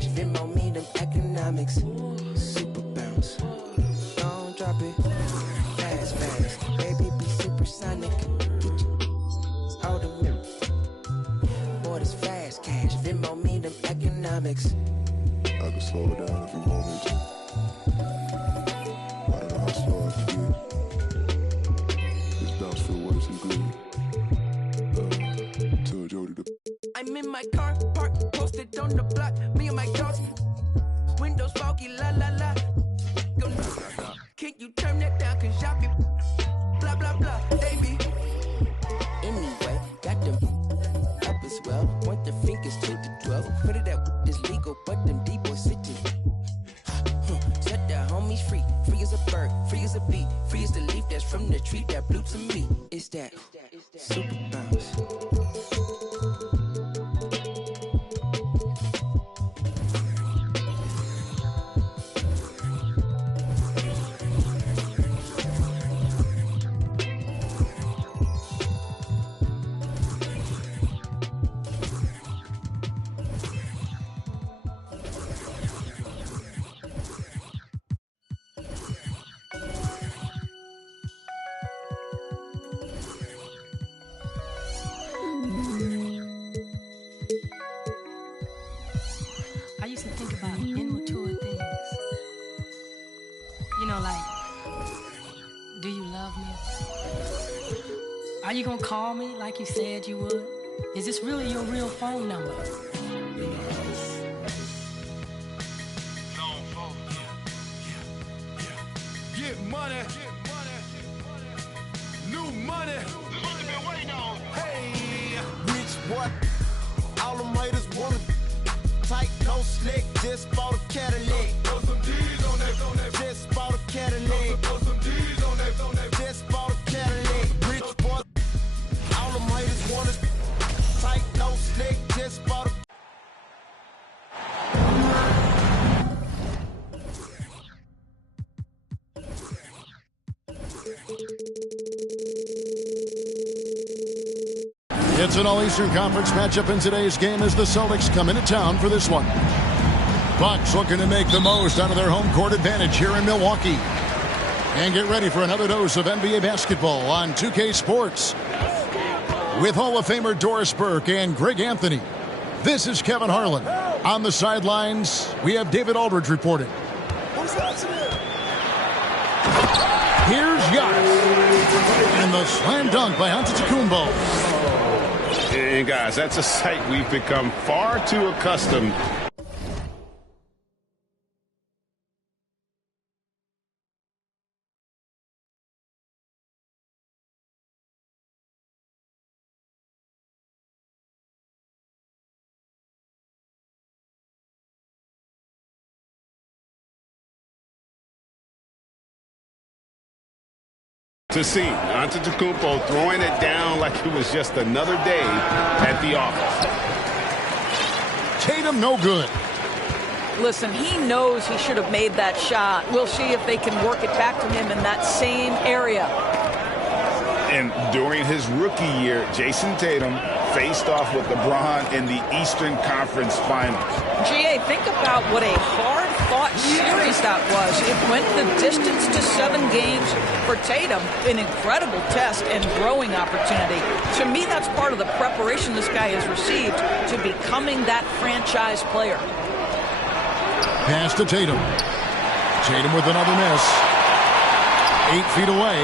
cash. Venmo me them economics. Super bounce. Don't drop it. Fast, fast. Baby, be supersonic. Get you out of me. Boy, this fast cash. Venmo me them economics. I can slow it down if you want me to. I don't know how slow I can get. This bounce feel worse than good. Tell Jody to. I'm in my car, parked, posted on the block. Me and my dogs. Windows foggy, la la la. Can you turn that down? Cause y'all be blah blah blah, baby. Anyway, got them up as well. Point the fingers to the 12. Put it out, it's legal, but them D-boys sitting. Set the homies free. Free as a bird, free as a bee. Free as the leaf that's from the tree that blew to me. It's that super bounce. I used to think about immature things. You know, like, do you love me? Are you gonna call me like you said you would? Is this really your real phone number? Get money. New money. This is what they've been waiting on. Hey. Rich what? All them haters wanna tight, no slick. Just bought a Cadillac. Throw some D's on that. Just bought a Cadillac. Throw some D's on that. Just bought a Cadillac. Rich boy. All them haters wanna tight, no slick. Just bought a. It's an All-Eastern Conference matchup in today's game as the Celtics come into town for this one. Bucks looking to make the most out of their home court advantage here in Milwaukee. And get ready for another dose of NBA basketball on 2K Sports. With Hall of Famer Doris Burke and Greg Anthony, this is Kevin Harlan. On the sidelines, we have David Aldridge reporting. Here's Giannis. And the slam dunk by Antetokounmpo. And guys, that's a sight we've become far too accustomed. To see Antetokounmpo throwing it down like it was just another day at the office. Tatum no good. Listen, he knows he should have made that shot. We'll see if they can work it back to him in that same area. And during his rookie year, Jason Tatum faced off with LeBron in the Eastern Conference Finals. GA, think about what a hard-fought series that was. It went the distance to 7 games for Tatum, an incredible test and growing opportunity. To me, that's part of the preparation this guy has received to becoming that franchise player. Pass to Tatum. Tatum with another miss. 8 feet away.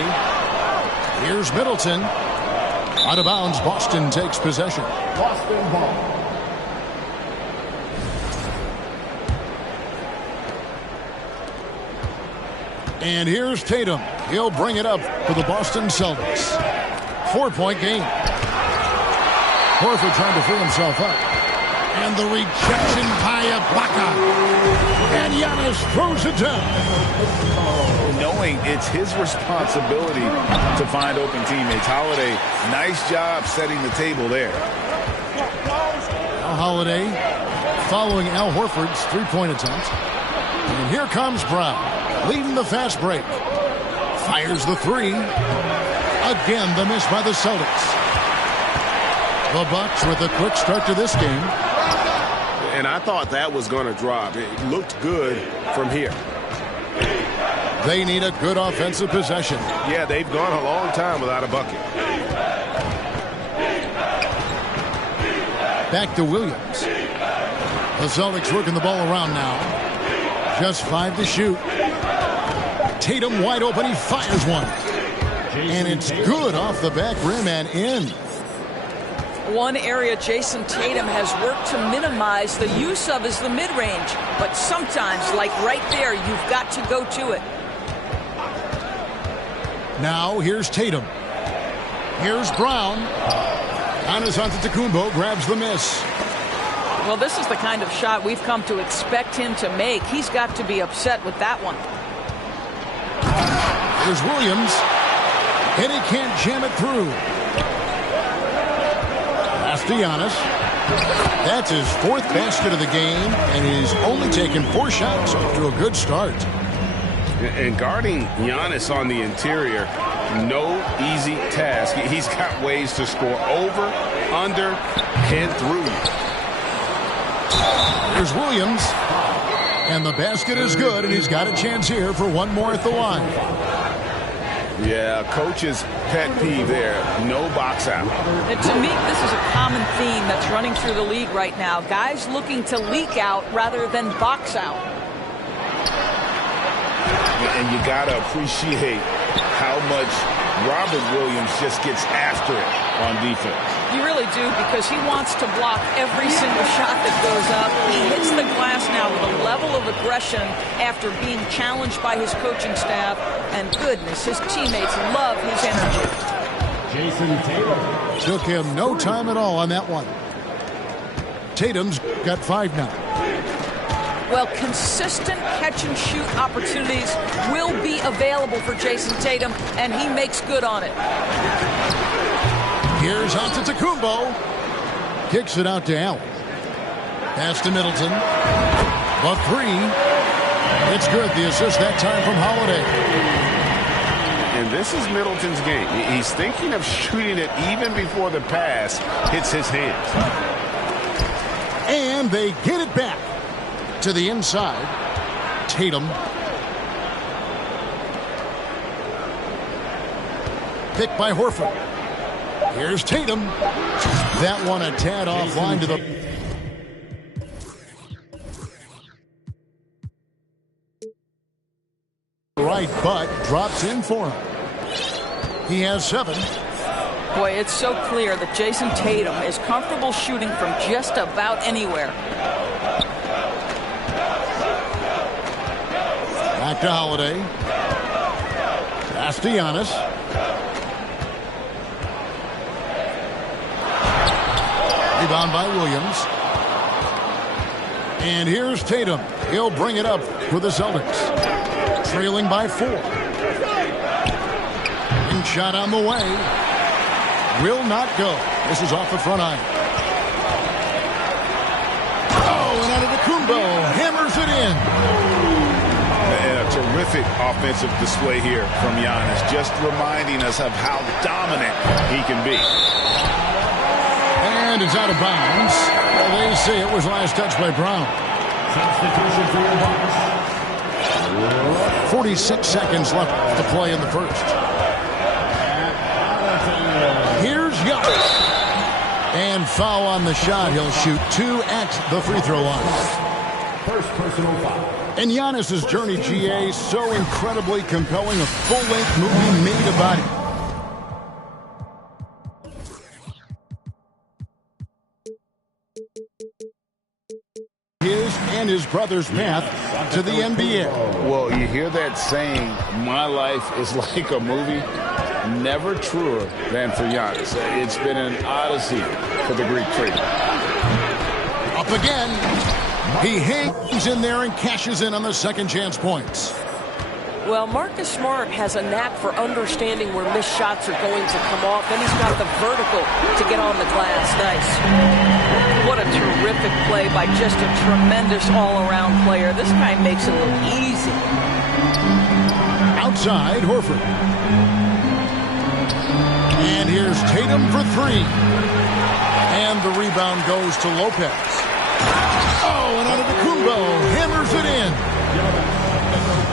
Here's Middleton. Out of bounds, Boston takes possession. Boston ball. And here's Tatum. He'll bring it up for the Boston Celtics. 4-point game. Horford trying to free himself up. And the rejection by Ibaka. And Giannis throws it down. Knowing it's his responsibility to find open teammates. Holiday, nice job setting the table there. Holiday following Al Horford's three-point attempt. And here comes Brown, leading the fast break. Fires the three. Again, the miss by the Celtics. The Bucks with a quick start to this game. And I thought that was going to drop. It looked good from here. They need a good offensive possession. Yeah, they've gone a long time without a bucket. Back to Williams. The Celtics working the ball around now. Just 5 to shoot. Tatum wide open. He fires one. And it's good off the back rim and in. One area Jason Tatum has worked to minimize the use of is the mid-range. But sometimes, like right there, you've got to go to it. Now here's Tatum. Here's Brown. Giannis Antetokounmpo grabs the miss. Well, this is the kind of shot we've come to expect him to make. He's got to be upset with that one. Here's Williams. And he can't jam it through. Pass to Giannis. That's his 4th basket of the game, and he's only taken 4 shots off to a good start. And guarding Giannis on the interior, no easy task. He's got ways to score over, under, and through. Here's Williams. And the basket is good, and he's got a chance here for one more at the line. Yeah, coach's pet peeve there. No box out. And to me, this is a common theme that's running through the league right now. Guys looking to leak out rather than box out. And you got to appreciate how much Robert Williams just gets after it on defense. You really do, because he wants to block every single shot that goes up. He hits the glass now with a level of aggression after being challenged by his coaching staff. And goodness, his teammates love his energy. Jason Tatum. Took him no time at all on that one. Tatum's got 5 now. Well, consistent catch-and-shoot opportunities will be available for Jason Tatum, and he makes good on it. Here's Antetokounmpo. Kicks it out to Allen. Pass to Middleton. The 3. It's good. The assist that time from Holiday. And this is Middleton's game. He's thinking of shooting it even before the pass hits his hands. And they get it back to the inside. Tatum. Picked by Horford. Here's Tatum. That one a tad offline to the... right, but drops in for him. He has 7. Boy, it's so clear that Jason Tatum is comfortable shooting from just about anywhere. Back to Holiday. Pass to Giannis. Rebound by Williams. And here's Tatum. He'll bring it up for the Celtics. Trailing by 4. And shot on the way. Will not go. This is off the front iron. Oh, and Antetokounmpo hammers it in. And a terrific offensive display here from Giannis, just reminding us of how dominant he can be. And it's out of bounds. Well, they say it was last touched by Brown. Substitution for your box. 46 seconds left to play in the first. Here's Giannis. And foul on the shot. He'll shoot 2 at the free throw line. First personal foul. And Giannis' journey, GA, so incredibly compelling. A full-length movie made about it. And his brother's path to the NBA. Well, you hear that saying, my life is like a movie. Never truer than for Giannis. It's been an odyssey for the Greek freak. Up again. He hangs in there and cashes in on the second chance points. Well, Marcus Smart has a knack for understanding where missed shots are going to come off. Then he's got the vertical to get on the glass. Nice. What a terrific play by just a tremendous all-around player. This guy makes it look easy. Outside, Horford. And here's Tatum for 3. And the rebound goes to Lopez. Oh, and Antetokounmpo hammers it in.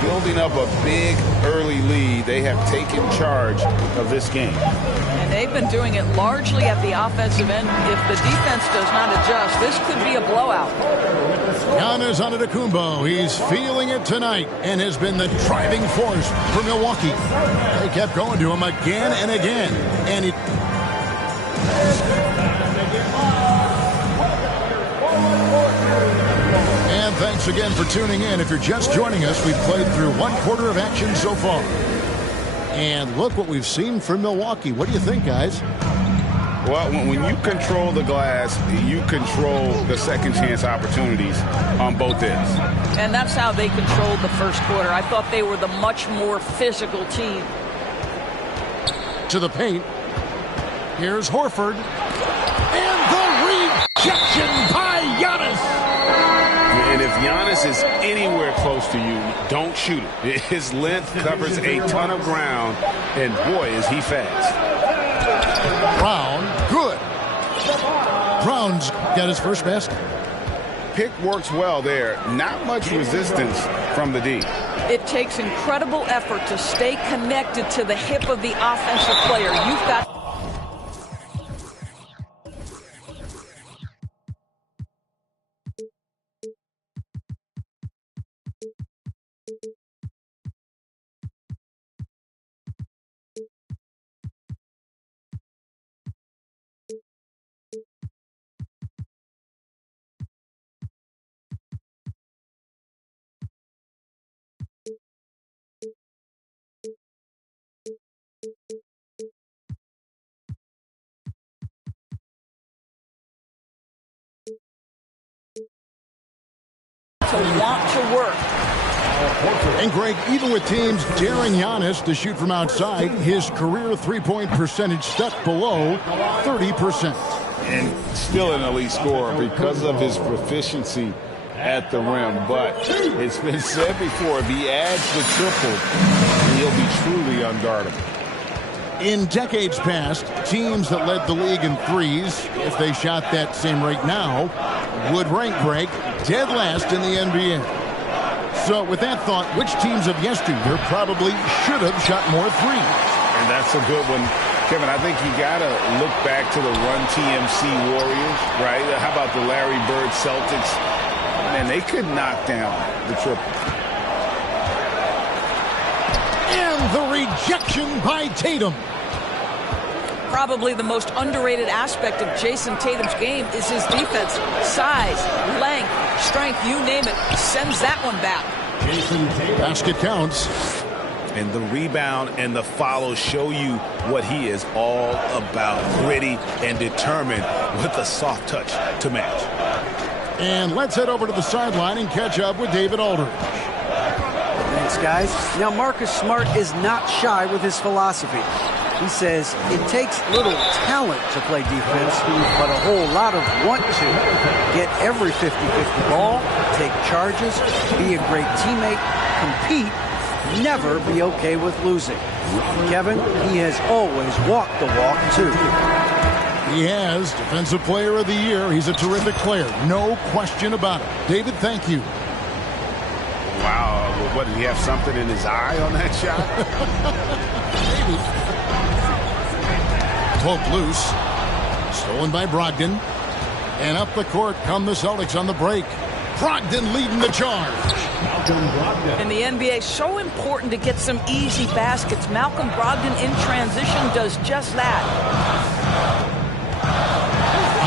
Building up a big early lead, they have taken charge of this game. And they've been doing it largely at the offensive end. If the defense does not adjust, this could be a blowout. Giannis Antetokounmpo, he's feeling it tonight and has been the driving force for Milwaukee. They kept going to him again and again. And he... And thanks again for tuning in. If you're just joining us, we've played through 1/4 of action so far. And look what we've seen from Milwaukee. What do you think, guys? Well, when you control the glass, you control the second chance opportunities on both ends. And that's how they controlled the first quarter. I thought they were the much more physical team. To the paint. Here's Horford. And the rejection by Giannis. And if Giannis is anywhere close to you, don't shoot it. His length covers a ton of ground, and boy, is he fast. Brown, good. Brown's got his first basket. Pick works well there. Not much resistance from the D. It takes incredible effort to stay connected to the hip of the offensive player. You've got... to want to work. And Greg, even with teams daring Giannis to shoot from outside, his career three-point percentage stuck below 30%. And still an elite scorer because of his proficiency at the rim. But it's been said before, if he adds the triple, he'll be truly unguardable. In decades past, teams that led the league in threes, if they shot that same rate now, would rank, Greg, dead last in the NBA. So with that thought, which teams of yesteryear probably should have shot more threes? And that's a good one. Kevin, I think you got to look back to the Run TMC Warriors, right? How about the Larry Bird Celtics? Man, they could knock down the triple. And the rejection by Tatum. Probably the most underrated aspect of Jason Tatum's game is his defense. Size, length, strength, you name it, sends that one back. Basket counts. And the rebound and the follow show you what he is all about. Gritty and determined with a soft touch to match. And let's head over to the sideline and catch up with David Aldridge. Thanks, guys. Now, Marcus Smart is not shy with his philosophy. He says it takes little talent to play defense, but a whole lot of want to. Get every 50-50 ball, take charges, be a great teammate, compete, never be okay with losing. Kevin, he has always walked the walk, too. He has Defensive Player of the Year. He's a terrific player. No question about it. David, thank you. Wow. What, did he have something in his eye on that shot? Maybe. Poke loose. Stolen by Brogdon. And up the court come the Celtics on the break. Brogdon leading the charge. In the NBA, so important to get some easy baskets. Malcolm Brogdon in transition does just that.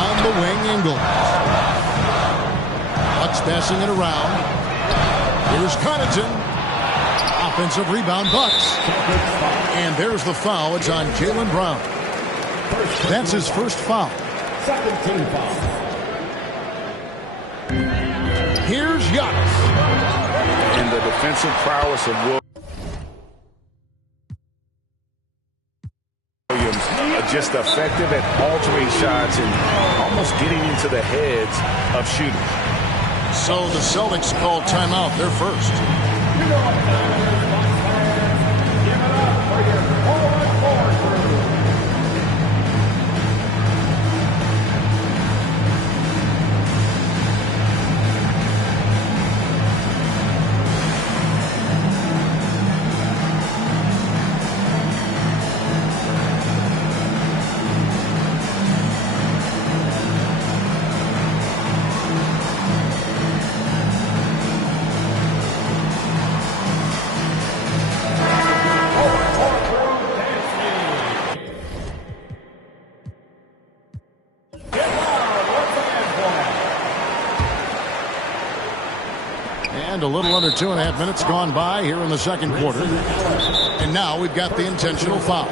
On the wing, Ingles. Bucks passing it around. Here's Connaughton. Offensive rebound, Bucks. And there's the foul. It's on Jaylen Brown. That's his first foul. Second team foul. Here's Giannis. And the defensive prowess of Williams, just effective at altering shots and almost getting into the heads of shooters. So the Celtics call timeout. They're first. And a little under 2.5 minutes gone by here in the second quarter. And now we've got the intentional foul.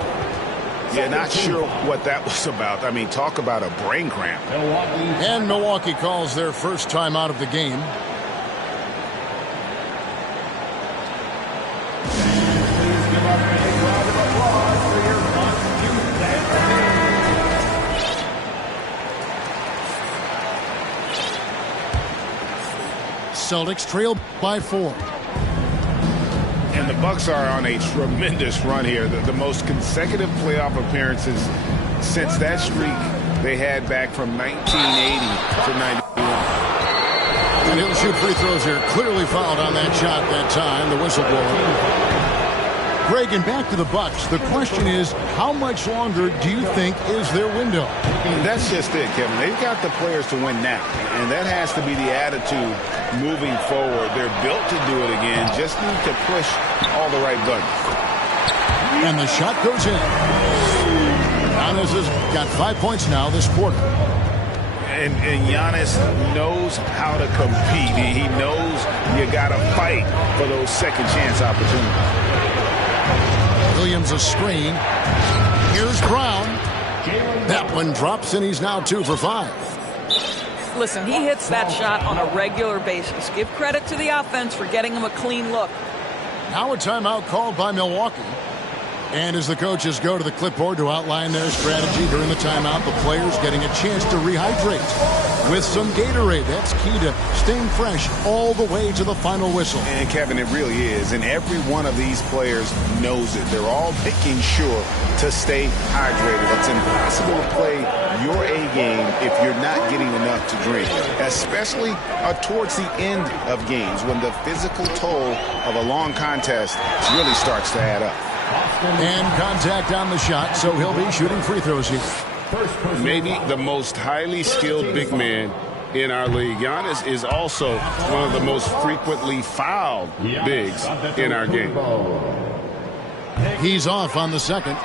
Yeah, not sure what that was about. I mean, talk about a brain cramp. And Milwaukee calls their first time out of the game. Celtics trail by 4. And the Bucks are on a tremendous run here. The most consecutive playoff appearances since that streak they had back from 1980 to 91. And he'll shoot free throws here. Clearly fouled on that shot that time, the whistleblower. Greg, and back to the Bucks. The question is, how much longer do you think is their window? That's just it, Kevin. They've got the players to win now, and that has to be the attitude moving forward. They're built to do it again. Just need to push all the right buttons. And the shot goes in. Giannis has got 5 points now this quarter. And Giannis knows how to compete. He knows you got to fight for those second chance opportunities. Williams a screen. Here's Brown. That one drops, and he's now 2 for 5. Listen, he hits that shot on a regular basis. Give credit to the offense for getting him a clean look. Now a timeout called by Milwaukee. And as the coaches go to the clipboard to outline their strategy during the timeout, the players getting a chance to rehydrate with some Gatorade. That's key to staying fresh all the way to the final whistle. And Kevin, it really is. And every one of these players knows it. They're all making sure to stay hydrated. It's impossible to play your A game if you're not getting enough to drink, especially towards the end of games when the physical toll of a long contest really starts to add up. And contact on the shot, so he'll be shooting free throws here. Maybe the most highly skilled big man in our league. Giannis is also one of the most frequently fouled bigs in our game. He's off on the second.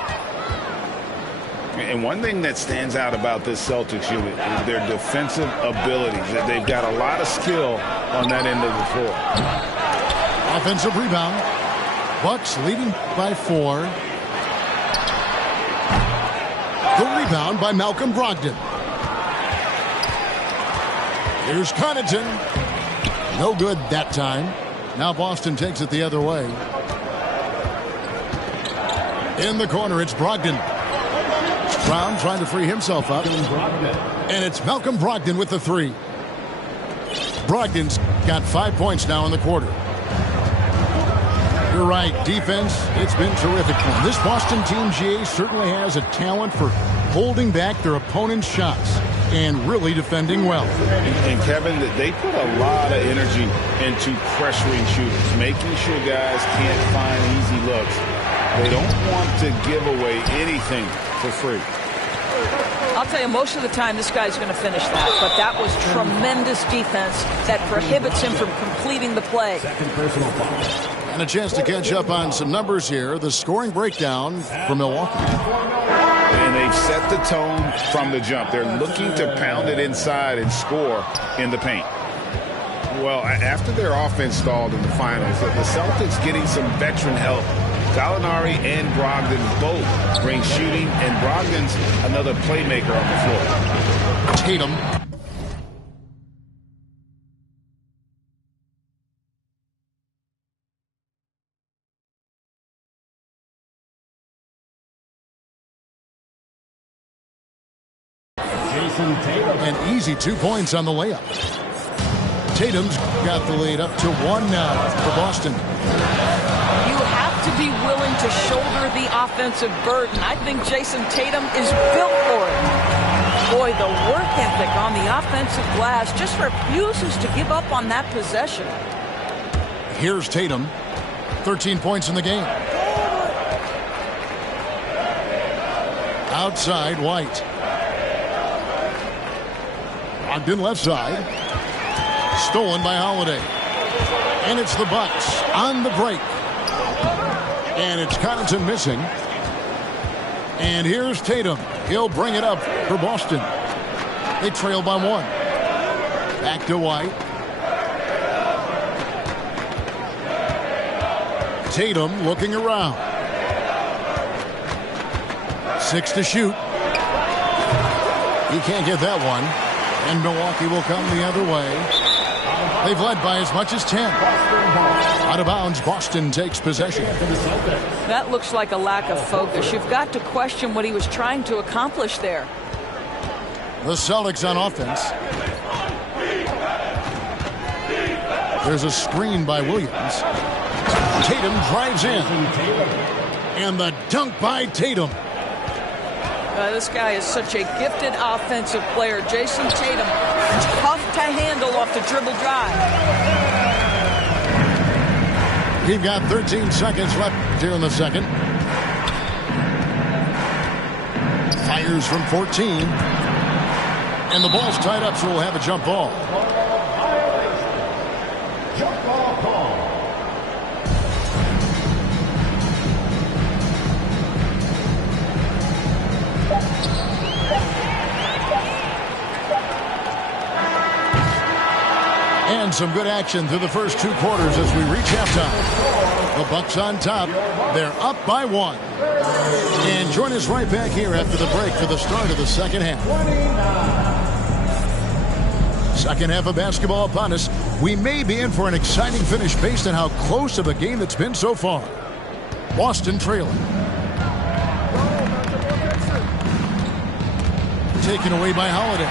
And one thing that stands out about this Celtics unit is their defensive abilities. They've got a lot of skill on that end of the floor. Offensive rebound. Bucks leading by 4. The rebound by Malcolm Brogdon. Here's Connaughton. No good that time. Now Boston takes it the other way. In the corner, it's Brogdon. Brown trying to free himself up. And it's Malcolm Brogdon with the 3. Brogdon's got 5 points now in the quarter. You're right. Defense, it's been terrific for them. This Boston team, GA, certainly has a talent for holding back their opponent's shots and really defending well. And Kevin, they put a lot of energy into pressuring shooters, making sure guys can't find easy looks. They don't want to give away anything for free. I'll tell you, most of the time this guy's going to finish that, but that was tremendous defense that prohibits him from completing the play. And a chance to catch up on some numbers here. The scoring breakdown for Milwaukee. And they've set the tone from the jump. They're looking to pound it inside and score in the paint. Well, after their offense stalled in the finals, the Celtics getting some veteran help. Gallinari and Brogdon both bring shooting, and Brogdon's another playmaker on the floor. Tatum. An easy 2 points on the layup. Tatum's got the lead up to 1 now for Boston. You have to be willing to shoulder the offensive burden. I think Jason Tatum is built for it. Boy, the work ethic on the offensive glass just refuses to give up on that possession. Here's Tatum. 13 points in the game. Outside, White. Brogdon left side. Stolen by Holiday. And it's the Bucks on the break. And it's Connaughton missing. And here's Tatum. He'll bring it up for Boston. They trail by 1. Back to White. Tatum looking around. 6 to shoot. He can't get that one. And Milwaukee will come the other way. They've led by as much as 10. Out of bounds, Boston takes possession. That looks like a lack of focus. You've got to question what he was trying to accomplish there. The Celtics on offense. There's a screen by Williams. Tatum drives in. And the dunk by Tatum. This guy is such a gifted offensive player. Jason Tatum, tough to handle off the dribble drive. We've got 13 seconds left here in the second. Fires from 14. And the ball's tied up, so we'll have a jump ball. Jump ball call. And some good action through the first 2 quarters as we reach halftime. The Bucks on top. They're up by 1. And join us right back here after the break for the start of the second half. Second half of basketball upon us. We may be in for an exciting finish based on how close of a game it's been so far. Boston trailing. Taken away by Holiday.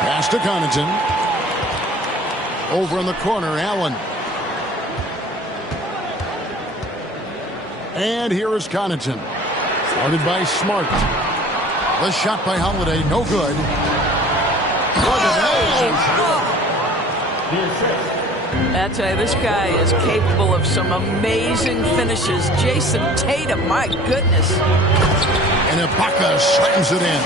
Pass to Connaughton. Over in the corner, Allen. And here is Connaughton. Started by Smart. The shot by Holiday, no good. I tell you, this guy is capable of some amazing finishes. Jason Tatum, my goodness. And Ibaka slams it in.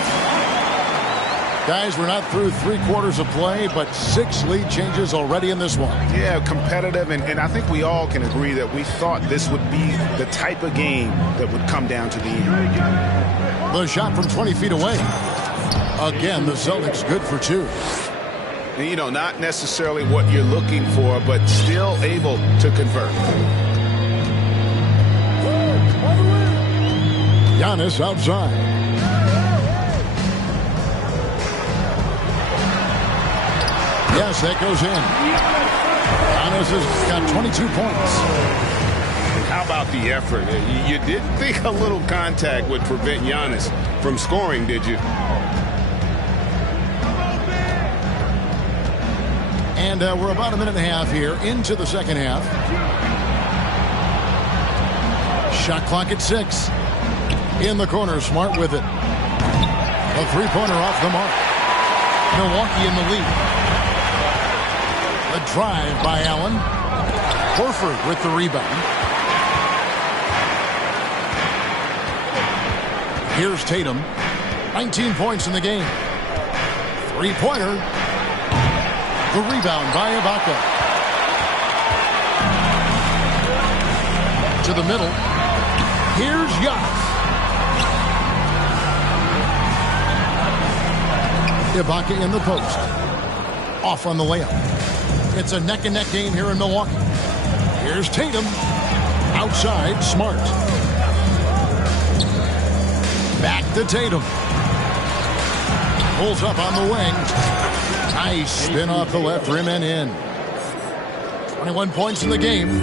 Guys, we're not through 3 quarters of play, but 6 lead changes already in this one. Yeah, competitive, and I think we all can agree that we thought this would be the type of game that would come down to the end. The shot from 20 feet away. Again, the Celtics good for 2. And, you know, not necessarily what you're looking for, but still able to convert. Giannis outside. Yes, that goes in. Giannis has got 22 points. How about the effort? You didn't think a little contact would prevent Giannis from scoring, did you? And we're about a minute and a half here into the second half. Shot clock at 6. In the corner, Smart with it. A 3-pointer off the mark. Milwaukee in the lead. A drive by Allen. Horford with the rebound. Here's Tatum. 19 points in the game. 3-pointer. The rebound by Ibaka. To the middle. Here's Giannis. Ibaka in the post. Off on the layup. It's a neck-and-neck game here in Milwaukee. Here's Tatum. Outside, Smart. Back to Tatum. Pulls up on the wing. Nice spin off the left rim and in. 21 points in the game.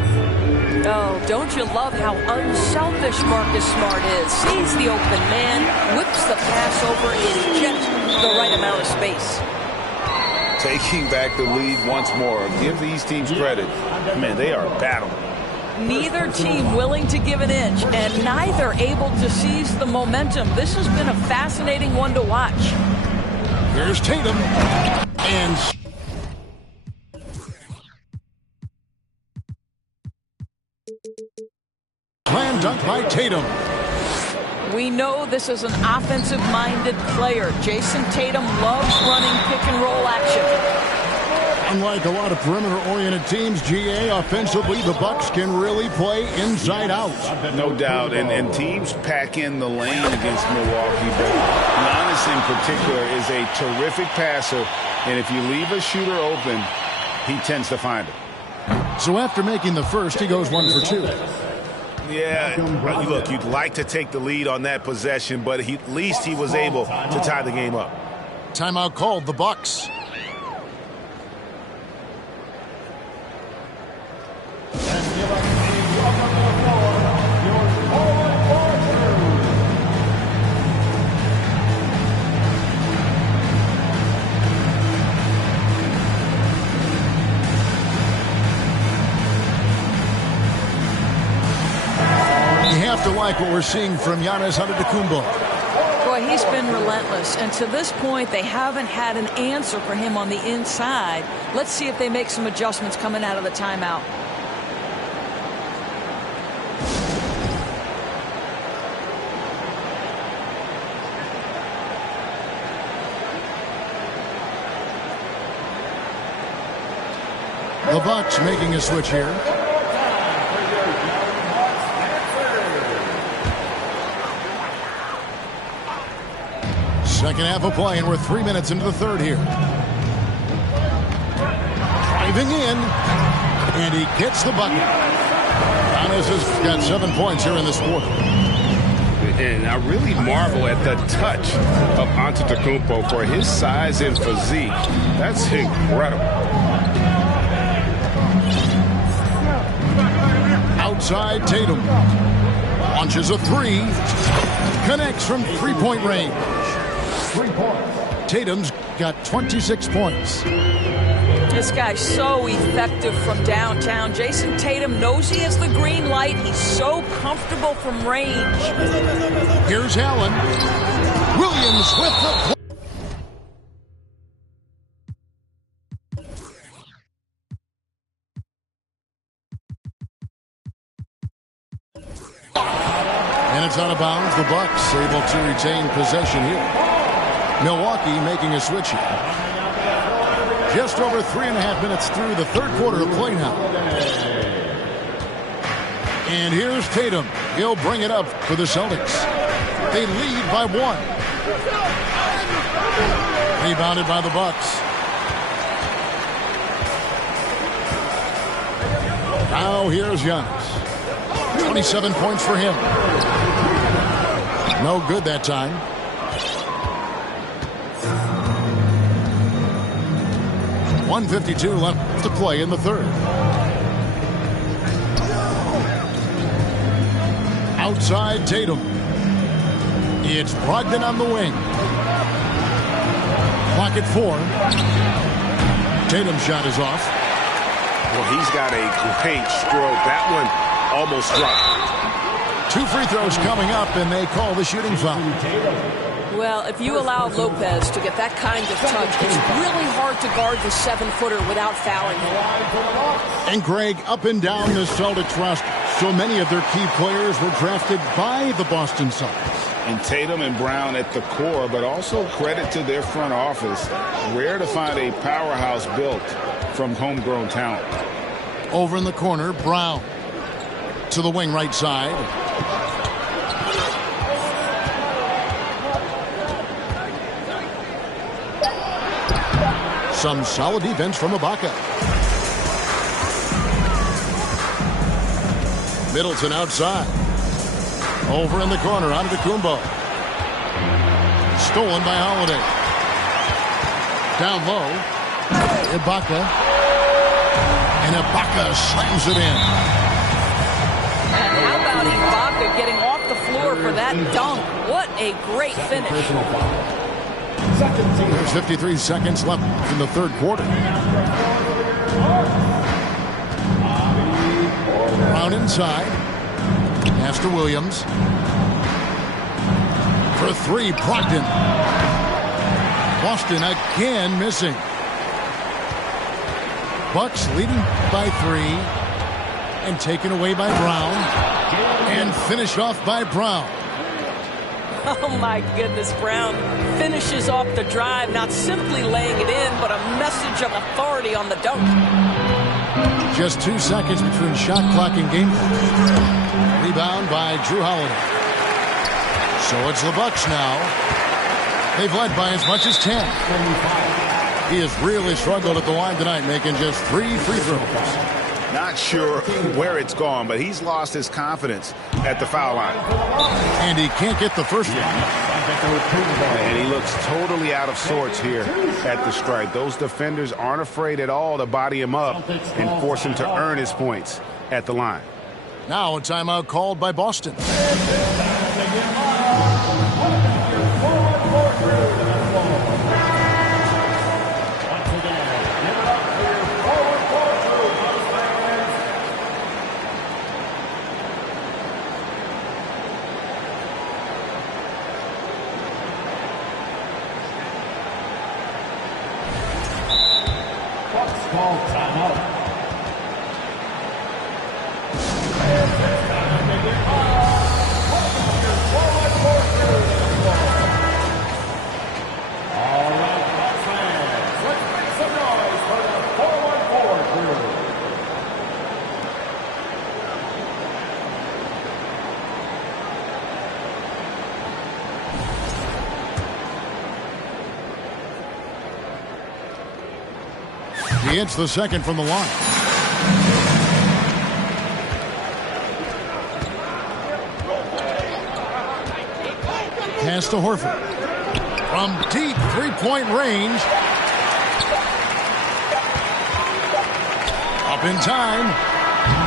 Oh, don't you love how unselfish Marcus Smart is? Sees the open man, whips the pass over in just the right amount of space. Taking back the lead once more. Give these teams credit. Man, they are battling. Neither team willing to give an inch, and neither able to seize the momentum. This has been a fascinating one to watch. Here's Tatum. And slam dunk by Tatum. We know this is an offensive-minded player. Jason Tatum loves running pick-and-roll action. Unlike a lot of perimeter-oriented teams, GA, offensively, the Bucks can really play inside out. No doubt, and teams pack in the lane against Milwaukee, but Giannis in particular is a terrific passer, and if you leave a shooter open, he tends to find it. So after making the first, he goes 1 for 2. Yeah, look, you'd like to take the lead on that possession, but at least he was able to tie the game up. Timeout called, the Bucks. To like what we're seeing from Giannis Antetokounmpo. Boy, he's been relentless, and to this point, they haven't had an answer for him on the inside. Let's see if they make some adjustments coming out of the timeout. The Bucks making a switch here. Second half of play, and we're 3 minutes into the third here. Driving in, and he gets the bucket. Giannis has got 7 points here in this quarter. And I really marvel at the touch of Antetokounmpo for his size and physique. That's incredible. Outside, Tatum launches a three, connects from three-point range. 3 points. Tatum's got 26 points. This guy's so effective from downtown. Jason Tatum knows he has the green light. He's so comfortable from range. Here's Allen. Williams with the... And it's out of bounds. The Bucks able to retain possession here. Milwaukee making a switch here. Just over 3.5 minutes through the third quarter of play now. And here's Tatum. He'll bring it up for the Celtics. They lead by 1. Rebounded by the Bucks. Now here's Giannis. 27 points for him. No good that time. .152 left to play in the third. Outside Tatum. It's Brogdon on the wing. Clock at 4. Tatum's shot is off. Well, he's got a great stroke. That one almost dropped. 2 free throws coming up, and they call the shooting foul. Well, if you allow Lopez to get that kind of touch, it's really hard to guard the 7-footer without fouling him. And Greg, up and down the Celtics roster, so many of their key players were drafted by the Boston Celtics. And Tatum and Brown at the core, but also credit to their front office. Rare to find a powerhouse built from homegrown talent. Over in the corner, Brown to the wing right side. Some solid defense from Ibaka. Middleton outside. Over in the corner, Antetokounmpo. Stolen by Holiday. Down low. Ibaka. And Ibaka slams it in. And how about Ibaka getting off the floor for that dunk? What a great finish. There's 53 seconds left in the third quarter. Brown inside. Pass to Williams. For 3, Brogdon. Boston again missing. Bucks leading by 3. And taken away by Brown. And finished off by Brown. Oh, my goodness, Brown finishes off the drive, not simply laying it in, but a message of authority on the dunk. Just 2 seconds between shot clock and game. Rebound by Jrue Holiday. So it's the Bucks now. They've led by as much as 10. He has really struggled at the line tonight, making just 3 free throws. Not sure where it's gone, but he's lost his confidence at the foul line. And he can't get the first one. And he looks totally out of sorts here at the stripe. Those defenders aren't afraid at all to body him up and force him to earn his points at the line. Now a timeout called by Boston. Call timeout. All right, Bucks fans, let's make some noise for the 414 crew. He hits the second from the line. Pass to Horford. From deep three-point range. Up in time.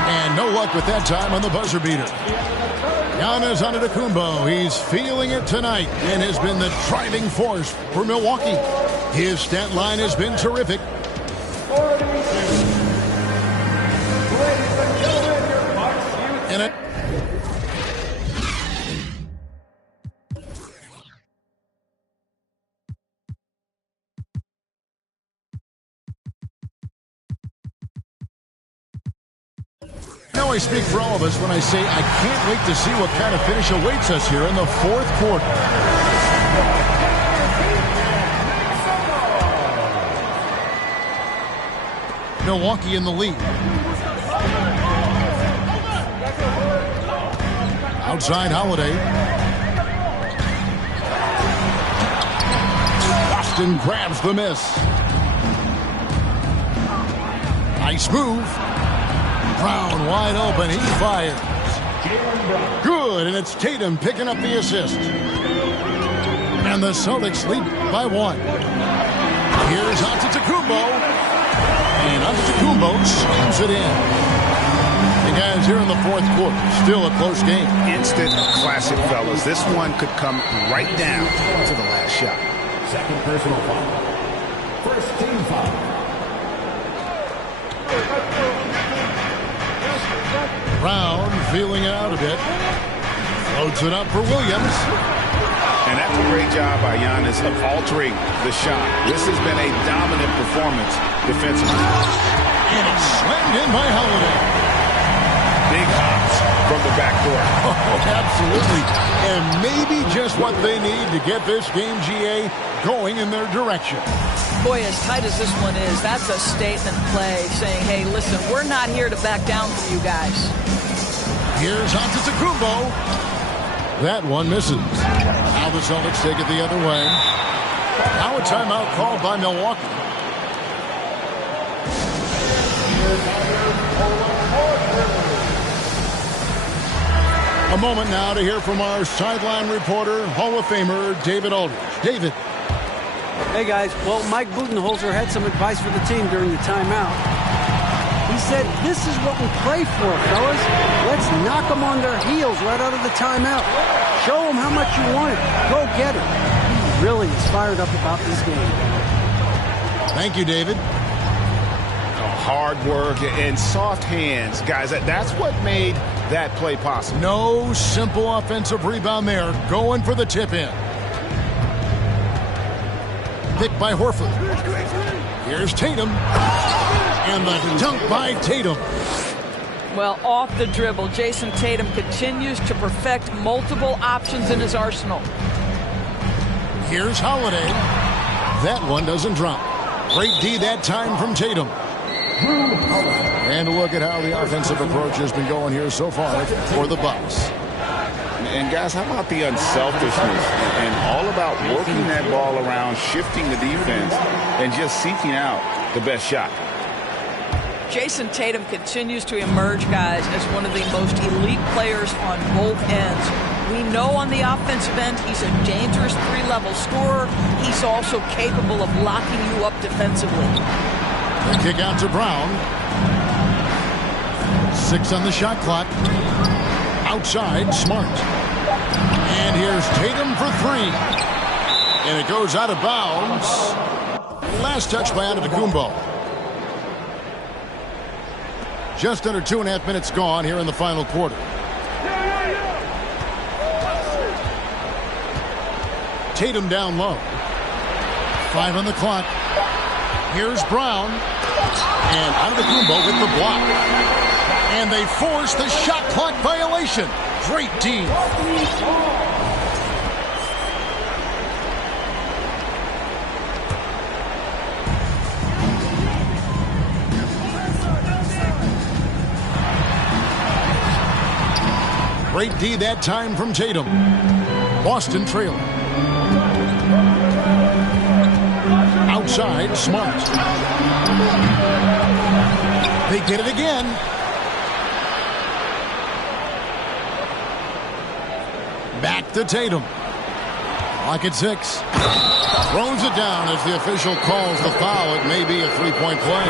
And no luck with that time on the buzzer beater. Giannis Antetokounmpo, he's feeling it tonight and has been the driving force for Milwaukee. His stat line has been terrific. And it. Now I speak for all of us when I say I can't wait to see what kind of finish awaits us here in the fourth quarter. Milwaukee in the lead. Outside Holiday. Boston grabs the miss. Nice move. Brown wide open. He fires. Good, and it's Tatum picking up the assist. And the Celtics lead by 1. Here's Antetokounmpo. And Antetokounmpo slams it in. And guys, here in the fourth quarter, still a close game. Instant classic, fellas. This one could come right down to the last shot. Second personal foul. First team foul. Brown feeling it out a bit. Floats it up for Williams. And that's a great job by Giannis of altering the shot. This has been a dominant performance defensively. And it's slammed in by Holiday. Big hops from the backcourt. Oh, absolutely. And maybe just what they need to get this game, GA, going in their direction. Boy, as tight as this one is, that's a statement play saying, hey, listen, we're not here to back down from you guys. Here's Antetokounmpo. That one misses. Now the Celtics take it the other way. Now a timeout called by Milwaukee. A moment now to hear from our sideline reporter, Hall of Famer David Aldridge. David. Hey, guys. Well, Mike Budenholzer had some advice for the team during the timeout. He said, this is what we play for, fellas. Let's knock them on their heels right out of the timeout. Show them how much you want it. Go get it. He really is fired up about this game. Thank you, David. Hard work and soft hands, guys. That's what made that play possible. No simple offensive rebound there. Going for the tip-in. Picked by Horford. Here's Tatum. And the dunk by Tatum. Well, off the dribble, Jason Tatum continues to perfect multiple options in his arsenal. Here's Holiday. That one doesn't drop. Great D that time from Tatum. And look at how the offensive approach has been going here so far for the Bucks. And guys, how about the unselfishness and all about working that ball around, shifting the defense, and just seeking out the best shot. Jason Tatum continues to emerge, guys, as one of the most elite players on both ends. We know on the offensive end he's a dangerous three-level scorer. He's also capable of locking you up defensively. The kick out to Brown. 6 on the shot clock. Outside, Smart. And here's Tatum for 3. And it goes out of bounds. Last touch by Antetokounmpo. Just under 2.5 minutes gone here in the final quarter. Tatum down low. 5 on the clock. Here's Brown. And Antetokounmpo with the block. And they force the shot clock violation. Great D. Great D that time from Tatum. Boston trailing. Outside, Smart. They get it again. Back to Tatum. Clock at 6. Throws it down as the official calls the foul. It may be a three-point play.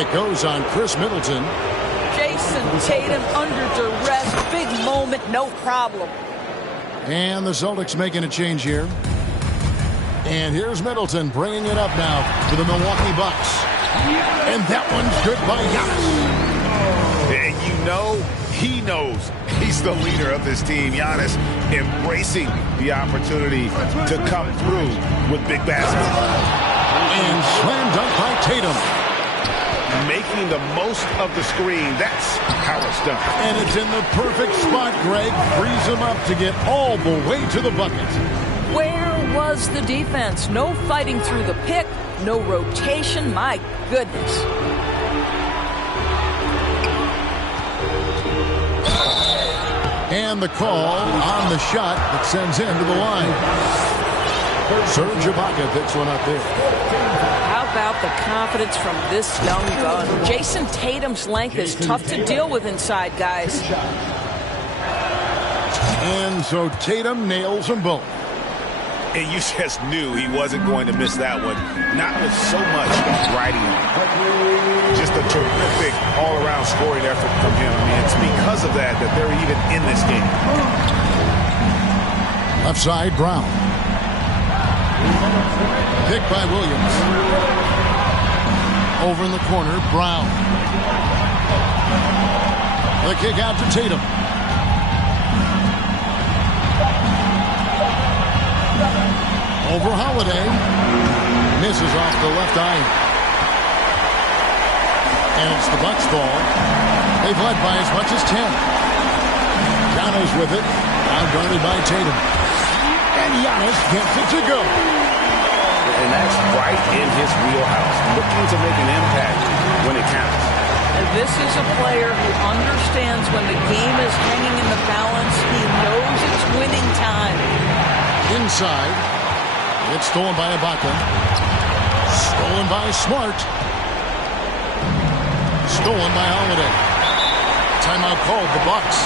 It goes on Chris Middleton. Jason Tatum under duress. Big moment, no problem. And the Celtics making a change here. And here's Middleton bringing it up now to the Milwaukee Bucks. And that one's good by Giannis. And you know, he knows he's the leader of this team. Giannis embracing the opportunity to come through with big baskets. And slam dunk by Tatum. Making the most of the screen. That's how it's done. And it's in the perfect spot, Greg. Frees him up to get all the way to the bucket. Where was the defense? No fighting through the pick, no rotation. My goodness. And the call on the shot that sends him to the line. Serge Ibaka picks one up there. How about the confidence from this young gun? Jason Tatum's length is tough to deal with inside, guys. And so Tatum nails them both. And you just knew he wasn't going to miss that one. Not with so much riding on. Just a terrific all-around scoring effort from him. I mean, it's because of that that they're even in this game. Left side, Brown. Pick by Williams. Over in the corner, Brown. The kick out to Tatum. Over Holiday. Misses off the left eye. And it's the Bucks ball. They've led by as much as 10. Giannis with it. Now guarded by Tatum. And Giannis gets it to go. And that's right in his wheelhouse. Looking to make an impact when it counts. And this is a player who understands when the game is hanging in the balance. He knows it's winning time. Inside. It's stolen by Ibaka. Stolen by Smart. Stolen by Holiday. Timeout called the Bucks.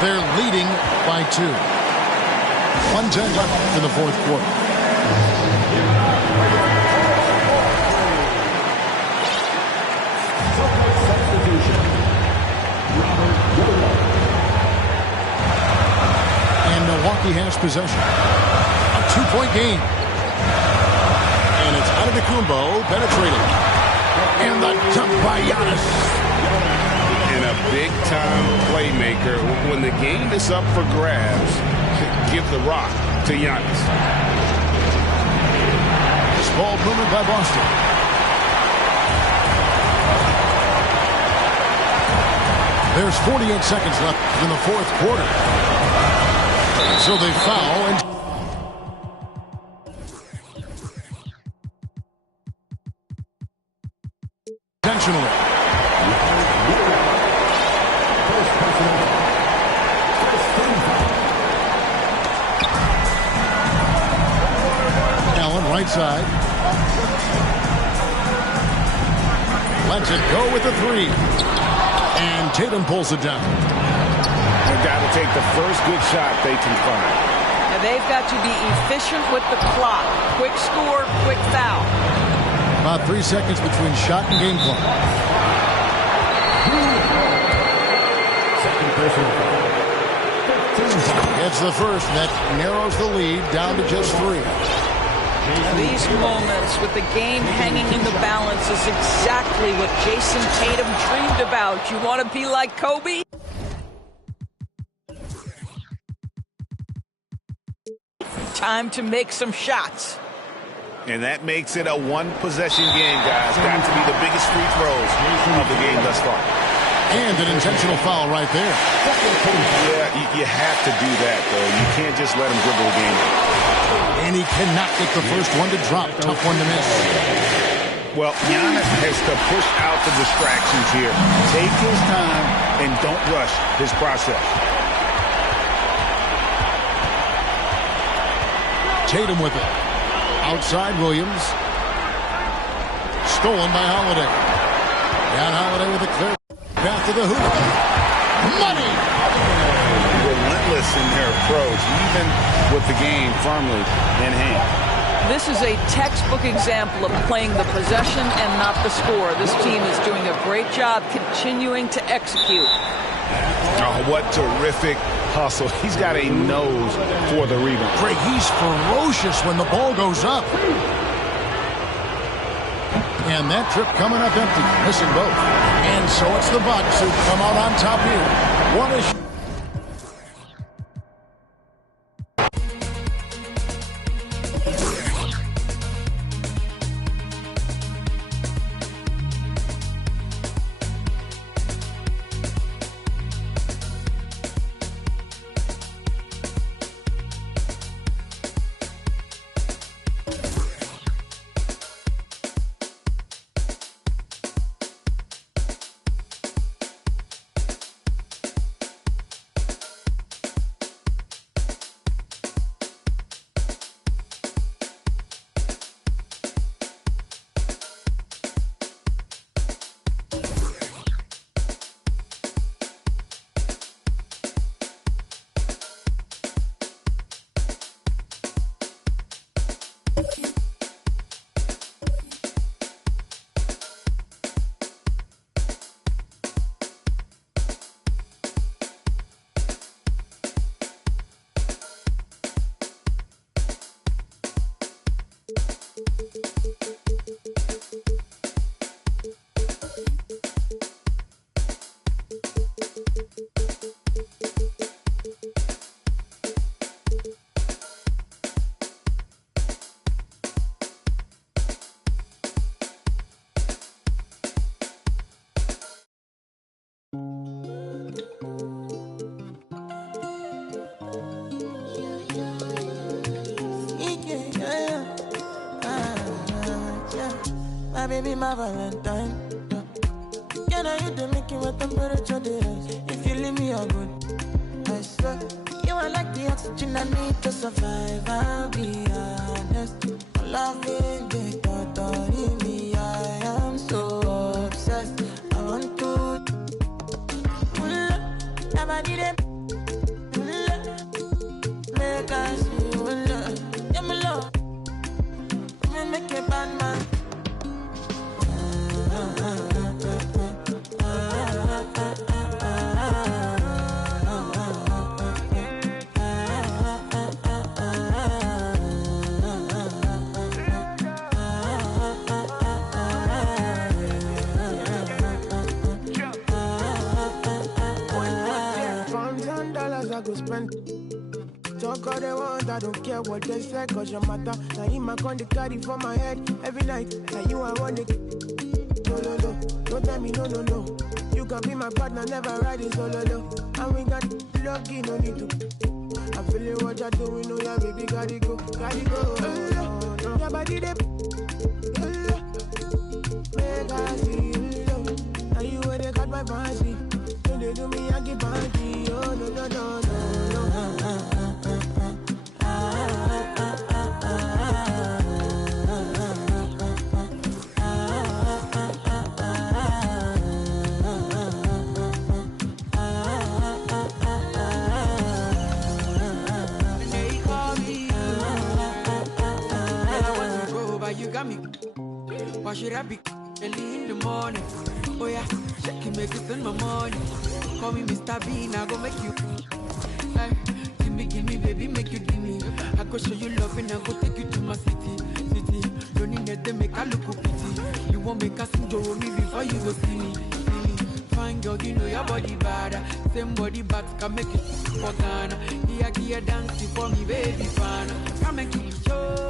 They're leading by 2. 1:10 left in the fourth quarter. And Milwaukee has possession. A 2-point game. And it's Antetokounmpo penetrating. And the dunk by Giannis. And a big-time playmaker. When the game is up for grabs, give the rock to Giannis. This ball movement by Boston. There's 48 seconds left in the fourth quarter. So they foul and intentionally. Allen right side. lets it go with the three. And Tatum pulls it down. They've got to take the first good shot they can find. And they've got to be efficient with the clock. Quick score, quick foul. About 3 seconds between shot and game clock. Second personal foul. It's the first that narrows the lead down to just 3. These moments with the game hanging in the balance is exactly what Jason Tatum dreamed about. You want to be like Kobe? Time to make some shots. And that makes it a one-possession game, guys. Got to be the biggest free throws of the game thus far. And an intentional foul right there. Yeah, you have to do that, though. You can't just let him dribble the game. And he cannot get the first one to drop. Tough one to miss. Well, Giannis has to push out the distractions here. Take his time and don't rush his process. Tatum with it. Outside Williams. Stolen by Holiday. Down Holiday with a clear path to the hoop. Money! Relentless in their approach, even with the game firmly in hand. This is a textbook example of playing the possession and not the score. This team is doing a great job continuing to execute. Oh, what terrific hustle. He's got a nose for the rebound. Greg, he's ferocious when the ball goes up. And that trip coming up empty, missing both. And so it's the Bucks who come out on top here. One is... My baby, my Valentine. Yeah, now you do make it with temperature rise. If you leave me, I'm good. I swear, you are like the oxygen I need to survive. I'll be honest. Loving the thought of me, I am so obsessed. I want to never need it. Make us feel love. Yeah, my love. Make a bad man. I go spend. Talk all they want, I don't care what they say, cause your matter. Now in my con, they carry for my head every night. Now you I want it. No, no, no, don't tell me no, no, no. You can be my partner, never riding solo, no. And we got lucky, no need to. I feel it, what you're doing, oh yeah, baby, gotta go, gotta go. Your body, they make I see you. Now you where they got my fancy. When they do me, I get banky. Oh, no, no, no, no, no. I be early in the morning. Oh yeah, shake it, make you spend my money. Call me Mr. Bean, I go make you. Give me, baby, make you give me. I go show you love and I go take you to my city. Don't need that, they make I look pretty. You won't make us enjoy me before you go see me. Fine girl, you know your body bad. Same body back can make it for Ghana. Here, dancing for me, baby, fan. Come and keep show.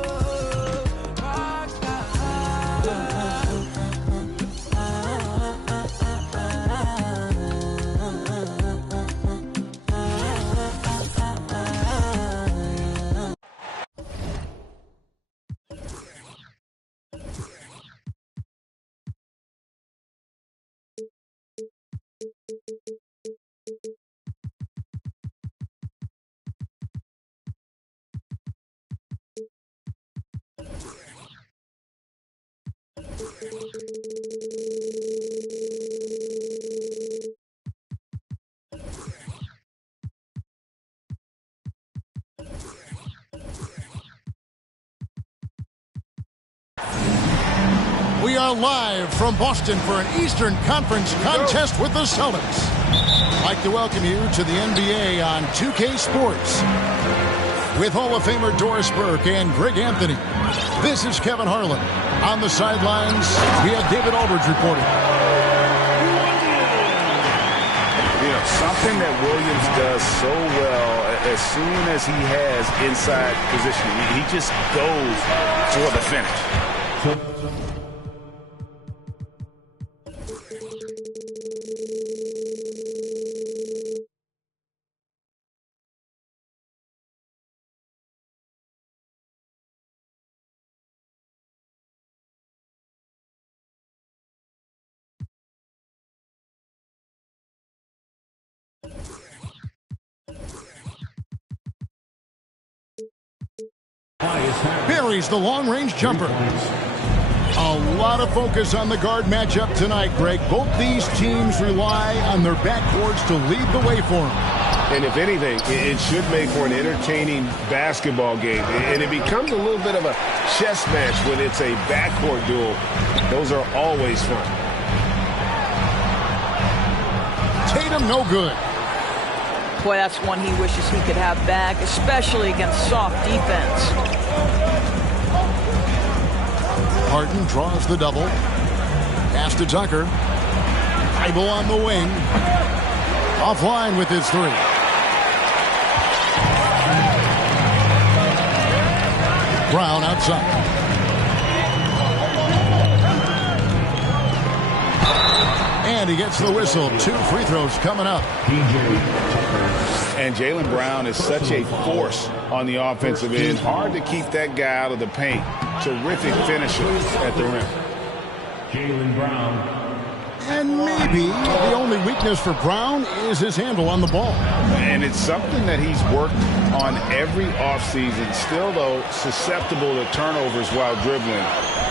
We are live from Boston for an Eastern Conference contest with the Celtics. I'd like to welcome you to the NBA on 2K Sports. With Hall of Famer Doris Burke and Greg Anthony, this is Kevin Harlan. On the sidelines, we have David Aldridge reporting. You know, something that Williams does so well, as soon as he has inside position, he just goes for the finish. Buries the long-range jumper. A lot of focus on the guard matchup tonight, Greg. Both these teams rely on their backcourts to lead the way for them. And if anything, it should make for an entertaining basketball game. And it becomes a little bit of a chess match when it's a backcourt duel. Those are always fun. Tatum no good. Boy, that's one he wishes he could have back, especially against soft defense. Harden draws the double. Pass to Tucker. Thybulle on the wing. Offline with his three. Brown outside. And he gets the whistle. 2 free throws coming up. And Jaylen Brown is such a force on the offensive end. Hard to keep that guy out of the paint. Terrific finisher at the rim. Jaylen Brown. And maybe the only weakness for Brown is his handle on the ball. And it's something that he's worked on every offseason. Still, though, susceptible to turnovers while dribbling.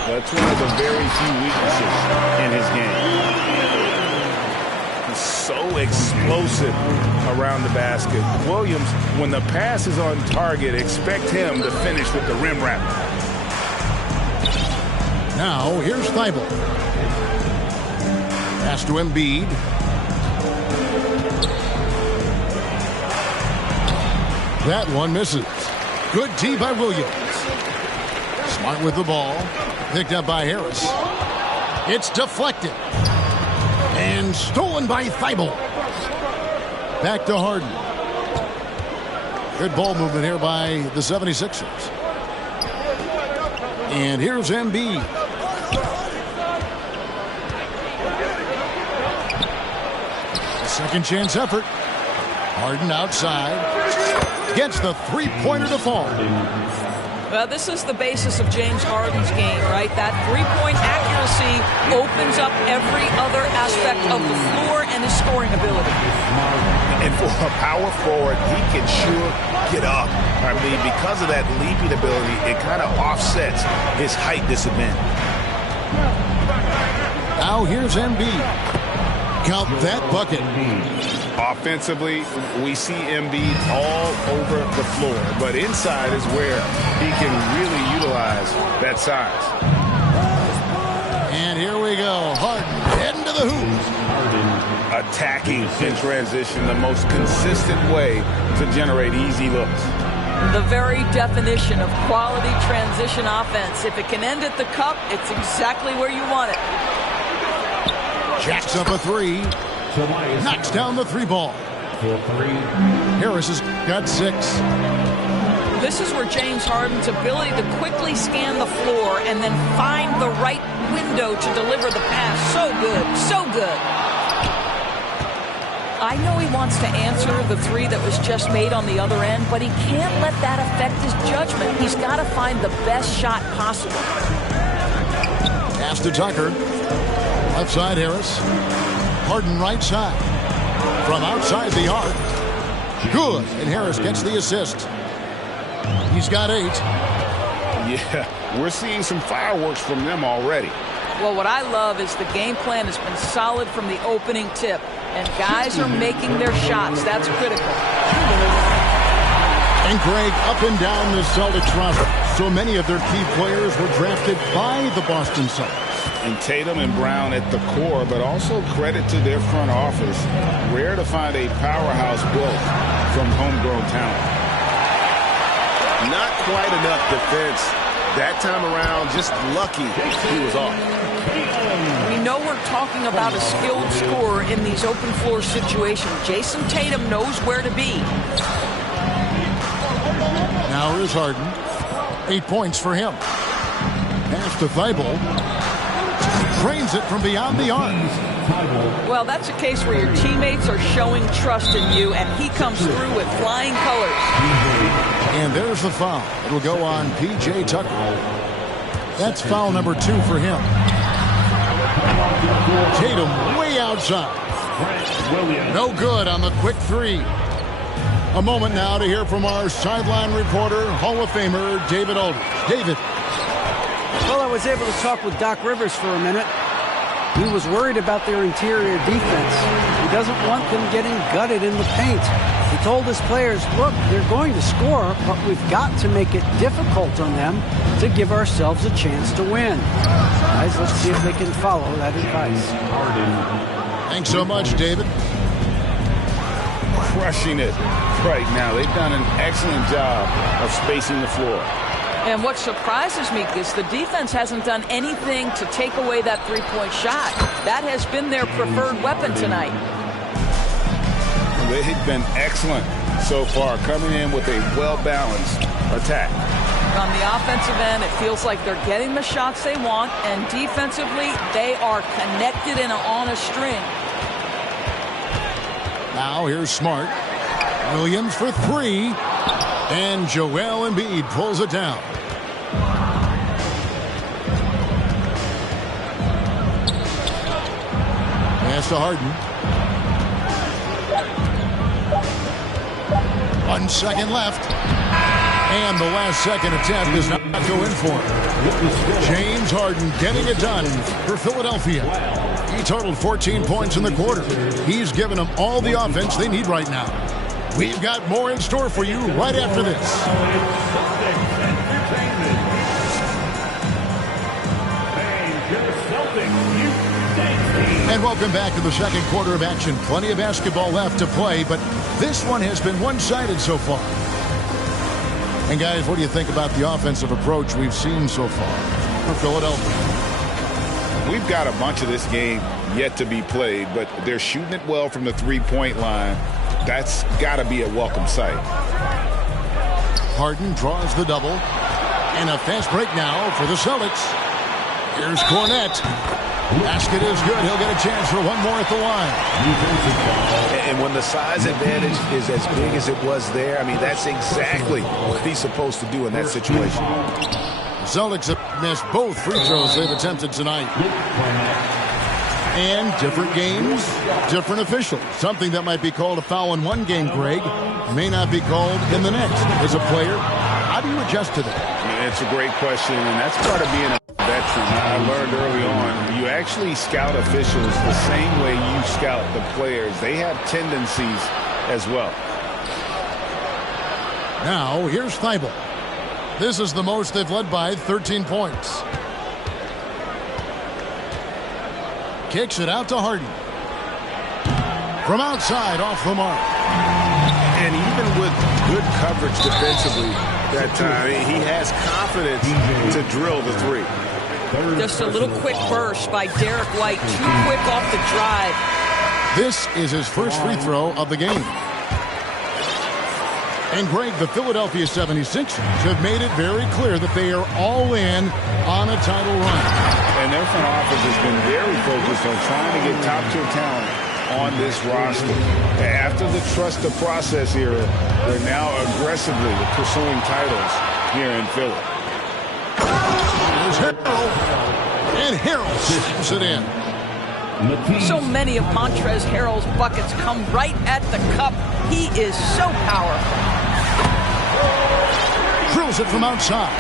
That's one of the very few weaknesses in his game. He's so explosive around the basket. Williams, when the pass is on target, expect him to finish with the rim wrap. Now, here's Thybulle. Pass to Embiid. That one misses. Good tee by Williams. Smart with the ball. Picked up by Harris. It's deflected. And stolen by Thybulle. Back to Harden. Good ball movement here by the 76ers. And here's Embiid. Second chance effort. Harden outside. Gets the three-pointer to fall. Well, this is the basis of James Harden's game, right? That three-point accuracy opens up every other aspect of the floor and his scoring ability. And for a power forward, he can sure get up. I mean, because of that leaping ability, it kind of offsets his height disadvantage. Now here's Embiid. Count that bucket. Offensively, we see Embiid all over the floor, but inside is where he can really utilize that size. And go. Harden into the hoop. Attacking in transition, the most consistent way to generate easy looks. The very definition of quality transition offense. If it can end at the cup, it's exactly where you want it. Jacks up a three. Knocks down the three ball. Harris has got 6. This is where James Harden's ability to quickly scan the floor and then find the right window to deliver the pass. So good, so good. I know he wants to answer the three that was just made on the other end, but he can't let that affect his judgment. He's got to find the best shot possible. Pass to Tucker. Left side, Harris. Harden right side. From outside the arc. Good. And Harris gets the assist. He's got 8. Yeah, we're seeing some fireworks from them already. Well, what I love is the game plan has been solid from the opening tip, and guys are making their shots. That's critical. And Greg, up and down the Celtics roster, so many of their key players were drafted by the Boston Celtics. And Tatum and Brown at the core, but also credit to their front office. Rare to find a powerhouse built from homegrown talent. Not quite enough defense. That time around, just lucky he was off. We know we're talking about a skilled scorer in these open floor situations. Jason Tatum knows where to be. Now here's Harden. 8 points for him. Pass to Thibault. Trains it from beyond the arc. Well, that's a case where your teammates are showing trust in you, and he comes through with flying colors. And there's the foul. It'll go on P.J. Tucker. That's foul number 2 for him. Tatum way outside. No good on the quick 3. A moment now to hear from our sideline reporter, Hall of Famer David Aldridge. David. Well, I was able to talk with Doc Rivers for a minute. He was worried about their interior defense. He doesn't want them getting gutted in the paint. He told his players, look, they're going to score, but we've got to make it difficult on them to give ourselves a chance to win. Guys, let's see if they can follow that advice. Thanks so much, David. Crushing it right now. They've done an excellent job of spacing the floor. And what surprises me is the defense hasn't done anything to take away that three-point shot. That has been their preferred weapon tonight. They've been excellent so far, coming in with a well-balanced attack. On the offensive end, it feels like they're getting the shots they want, and defensively, they are connected and on a string. Now here's Smart. Williams for 3. And Joel Embiid pulls it down. Pass to Harden. 1 second left. And the last second attempt does not go in for him. James Harden getting it done for Philadelphia. He totaled 14 points in the quarter. He's given them all the offense they need right now. We've got more in store for you right after this. And welcome back to the second quarter of action. Plenty of basketball left to play, but this one has been one-sided so far. And guys, what do you think about the offensive approach we've seen so far for Philadelphia? We've got a bunch of this game yet to be played, but they're shooting it well from the three-point line. That's got to be a welcome sight. Harden draws the double. And a fast break now for the Celtics. Here's Cornette. Basket is good. He'll get a chance for one more at the line. And when the size advantage is as big as it was there, I mean, that's exactly what he's supposed to do in that situation. The Celtics have missed both free throws they've attempted tonight. And different games, different officials. Something that might be called a foul in one game, Greg, may not be called in the next. As a player, how do you adjust to that? It's a great question, and that's part of being a veteran. I learned early on, you actually scout officials the same way you scout the players. They have tendencies as well. Now, here's Thibault. This is the most they've led by 13 points. Kicks it out to Harden. From outside, off the mark. And even with good coverage defensively that time, he has confidence to drill the three. Just a little quick burst by Derek White. Too quick off the drive. This is his first free throw of the game. And Greg, the Philadelphia 76ers have made it very clear that they are all in on a title run. And their front office has been very focused on trying to get top-tier talent on this roster. After the trust the process era, they're now aggressively pursuing titles here in Philly. There's Harrell. And Harrell slams it in. So many of Montrezl Harrell's buckets come right at the cup. He is so powerful. Drills it from outside.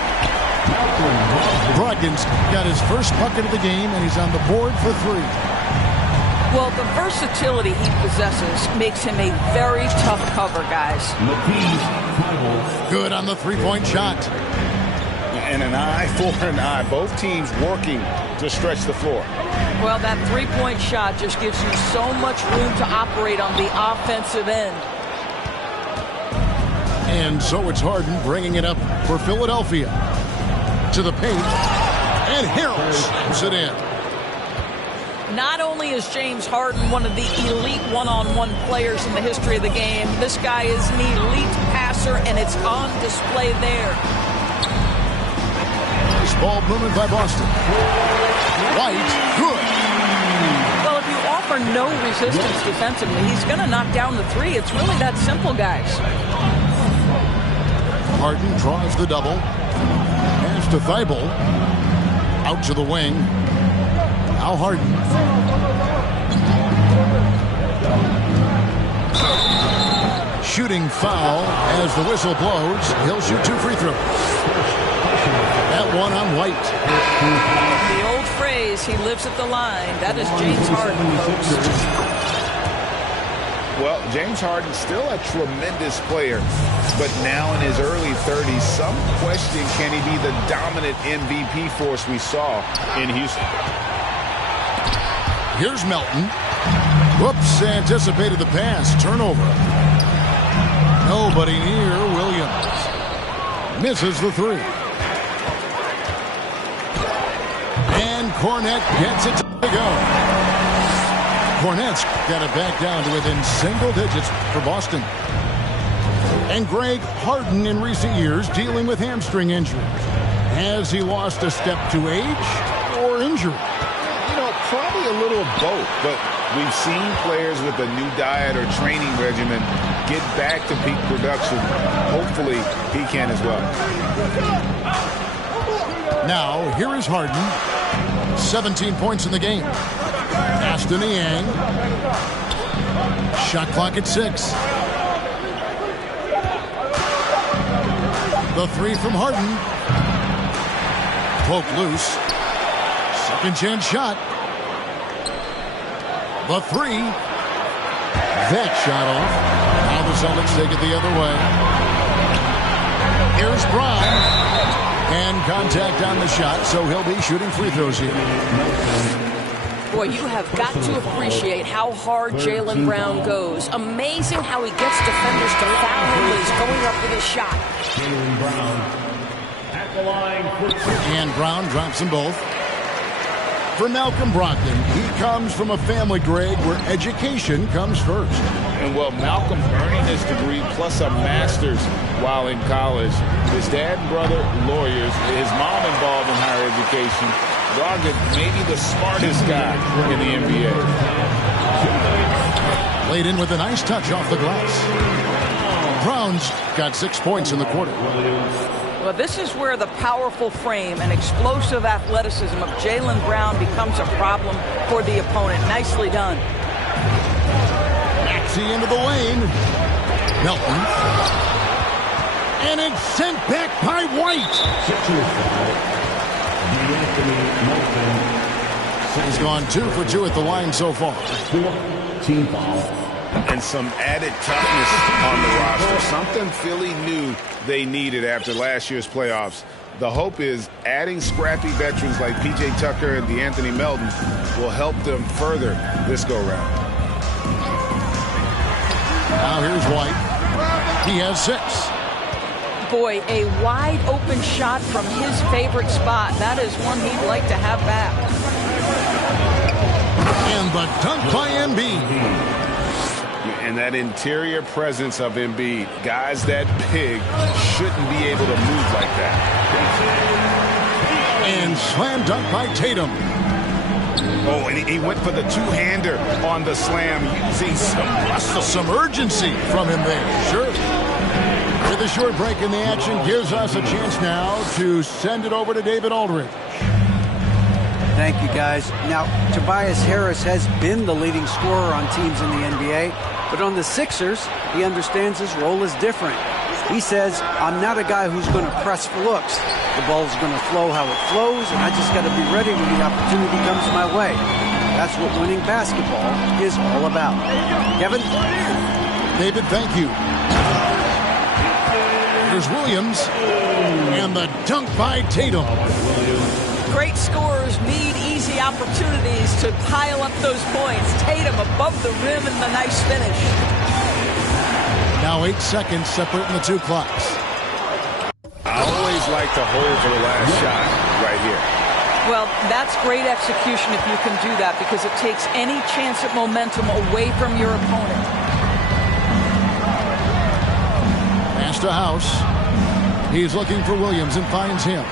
Brogdon's got his first bucket of the game, and he's on the board for three. Well, the versatility he possesses makes him a very tough cover, guys. Good on the three-point shot. And an eye for an eye. Both teams working to stretch the floor. Well, that three-point shot just gives you so much room to operate on the offensive end. And so it's Harden bringing it up for Philadelphia. To the paint. And Harrell slams it in. Not only is James Harden one of the elite one-on-one players in the history of the game, this guy is an elite passer, and it's on display there. This ball movement by Boston. White, good. Well, if you offer no resistance defensively, he's going to knock down the three. It's really that simple, guys. Harden draws the double. Pass to Thibault. Out to the wing. Now Harden. Shooting foul as the whistle blows. He'll shoot two free throws. That one on White. The old phrase, he lives at the line. That is James Harden, folks. Well, James Harden still a tremendous player, but now in his early 30s, some question, can he be the dominant MVP force we saw in Houston? Here's Melton. Whoops, anticipated the pass. Turnover. Nobody near Williams. Misses the three. And Cornette gets it to go. Cornette's got it back down to within single digits for Boston. And Greg Harden in recent years dealing with hamstring injuries. Has he lost a step to age or injury? You know, probably a little of both, but we've seen players with a new diet or training regimen get back to peak production. Hopefully, he can as well. Now, here is Harden. 17 points in the game. Pass to Niang. Shot clock at 6. The three from Harden. Poke loose. Second chance shot. The three. That shot off. Now the Celtics take it the other way. Here's Brown. And contact on the shot, so he'll be shooting free throws here. Boy, you have got to appreciate how hard Jaylen Brown goes. Amazing how he gets defenders to foul him when he's going up with his shot. Jaylen Brown at the line. And Brown drops them both. For Malcolm Brogdon, he comes from a family, Greg, where education comes first. And well, Malcolm earning his degree plus a master's while in college. His dad and brother, lawyers. His mom involved in higher education. Brogdon, maybe the smartest guy in the NBA. Played in with a nice touch off the glass. Brown's got 6 points in the quarter. Well, this is where the powerful frame and explosive athleticism of Jaylen Brown becomes a problem for the opponent. Nicely done. Maxey into the lane. Melton. And it's sent back by White. He's gone 2 for 2 at the line so far. Team foul. and some added toughness on the roster. Something Philly knew they needed after last year's playoffs. The hope is adding scrappy veterans like P.J. Tucker and DeAnthony Melton will help them further this go-round. Now here's White. He has 6. Boy, a wide open shot from his favorite spot. That is one he'd like to have back. And the dunk by Embiid. And that interior presence of Embiid, guys that big shouldn't be able to move like that. And slam dunk by Tatum. Oh, and he went for the two-hander on the slam, using some muscle. Some urgency from him there, sure. With a short break in the action, gives us a chance now to send it over to David Aldridge. Thank you, guys. Now, Tobias Harris has been the leading scorer on teams in the NBA, but on the Sixers, he understands his role is different. He says, I'm not a guy who's going to press for looks. The ball's going to flow how it flows, and I just got to be ready when the opportunity comes my way. That's what winning basketball is all about. Kevin? David, thank you. Here's Williams, and the dunk by Tatum. Great scorers need easy opportunities to pile up those points. Tatum above the rim and the nice finish. Now 8 seconds separating the two clocks. I always like to hold for the last shot right here. Well, that's great execution if you can do that, because it takes any chance at momentum away from your opponent. Pass to House. He's looking for Williams and finds him.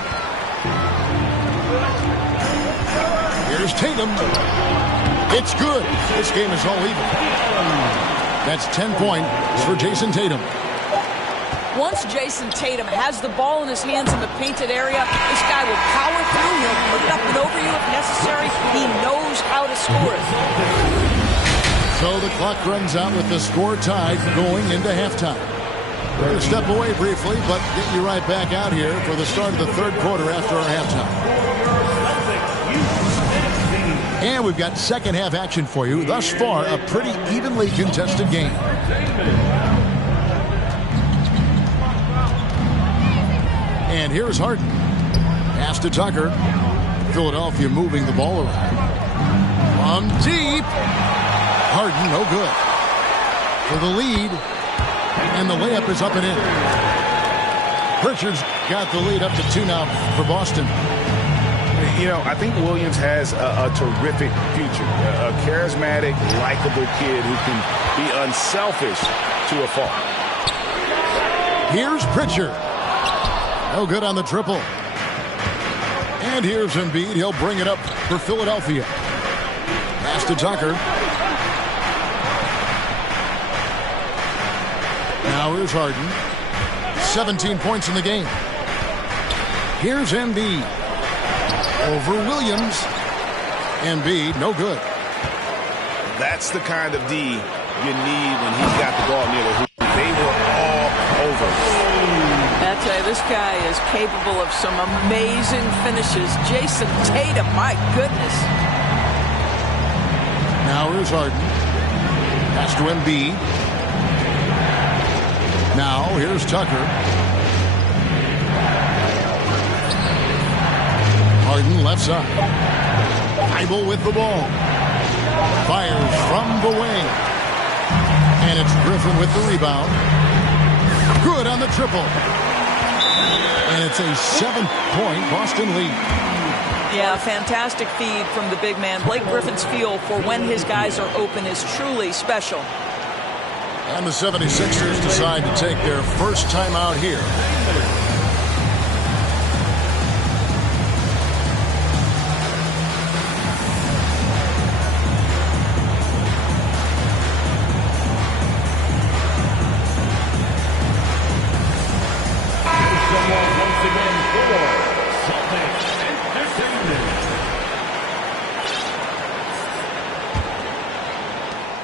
Here's Tatum. It's good. This game is all even. That's 10 points for Jason Tatum. Once Jason Tatum has the ball in his hands in the painted area, this guy will power through. He'll put it up and over you if necessary. He knows how to score it. So the clock runs out with the score tied going into halftime. We're going to step away briefly, but get you right back out here for the start of the third quarter after our halftime. And we've got second half action for you. Thus far, a pretty evenly contested game. And here's Harden. Pass to Tucker. Philadelphia moving the ball around. From deep. Harden, no good. For the lead. And the layup is up and in. Pritchard's got the lead up to 2 now for Boston. You know, I think Williams has a terrific future. A charismatic, likable kid who can be unselfish to a fault. Here's Pritchard. No good on the triple. And here's Embiid. He'll bring it up for Philadelphia. Pass to Tucker. Now here's Harden. 17 points in the game. Here's Embiid. Over Williams. Embiid, no good. That's the kind of D you need when he's got the ball near the hoop. They were all over. I tell you, this guy is capable of some amazing finishes. Jason Tatum, my goodness. Now here's Harden. Pass to Embiid. Now here's Tucker. Harden left side. Thibault with the ball. Fires from the wing. And it's Griffin with the rebound. Good on the triple. And it's a 7-point Boston lead. Yeah, fantastic feed from the big man. Blake Griffin's feel for when his guys are open is truly special. And the 76ers decide to take their first time out here.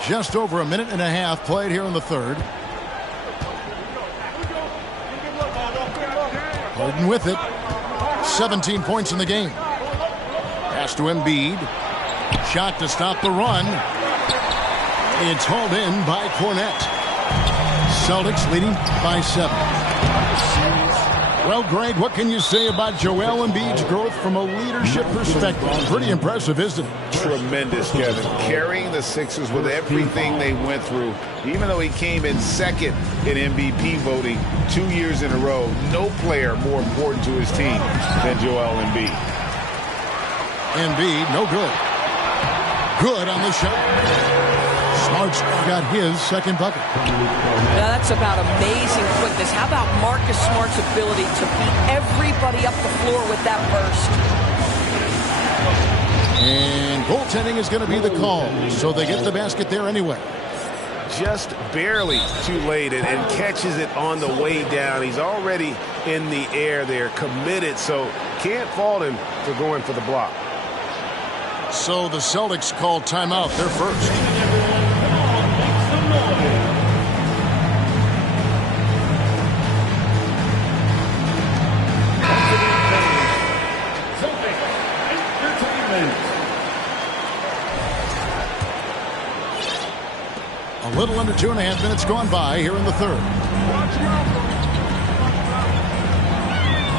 Just over a minute and a half played here in the third. Harden with it. 17 points in the game. Pass to Embiid. Shot to stop the run. It's hauled in by Cornette. Celtics leading by 7. Well, Greg, what can you say about Joel Embiid's growth from a leadership perspective? Pretty impressive, isn't it? Tremendous, Kevin. Carrying the Sixers with everything they went through. Even though he came in second in MVP voting 2 years in a row, no player more important to his team than Joel Embiid. Embiid, no good. Good on the shot. Smart's got his second bucket. Now that's about amazing quickness. How about Marcus Smart's ability to beat everybody up the floor with that burst? And goaltending is going to be the call, so they get the basket there anyway. Just barely too late and catches it on the way down. He's already in the air there, committed, so can't fault him for going for the block. So the Celtics call timeout. They're first. A little under 2.5 minutes gone by here in the third.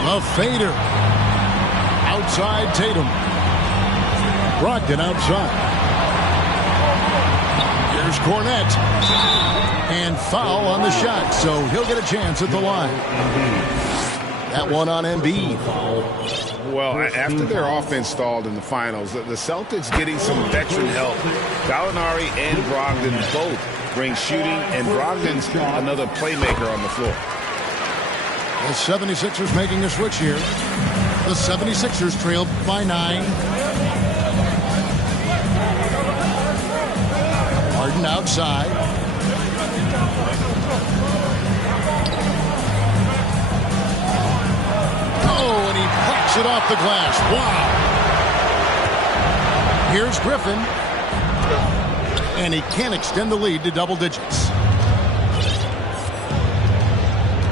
The fader. Outside Tatum. Brogdon outside. Here's Cornette. And foul on the shot, so he'll get a chance at the line. That one on Embiid. Well, after their offense stalled in the finals, the Celtics getting some veteran help. Gallinari and Brogdon both bring shooting, and Brogdon's another playmaker on the floor. The 76ers making a switch here. The 76ers trailed by 9. Harden outside. Oh, and he plucks it off the glass. Wow. Here's Griffin. And he can't extend the lead to double digits.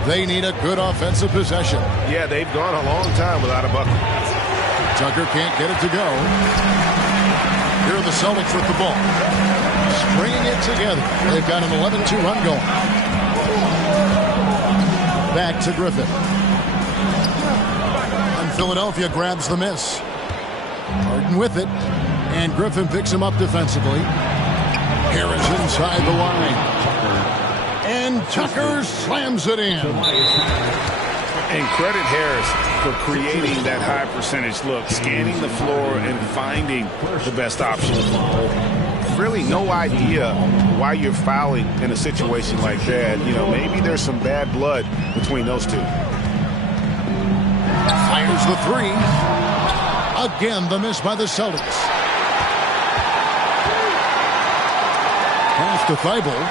They need a good offensive possession. Yeah, they've gone a long time without a bucket. Tucker can't get it to go. Here are the Celtics with the ball. Stringing it together. They've got an 11-2 run going. Back to Griffin. And Philadelphia grabs the miss. Harden with it. And Griffin picks him up defensively. Harris inside the line. And Tucker slams it in. And credit Harris for creating that high percentage look, scanning the floor and finding the best option. Really no idea why you're fouling in a situation like that. You know, maybe there's some bad blood between those two. Fires the three. Again, the miss by the Celtics. Pass to Thibault.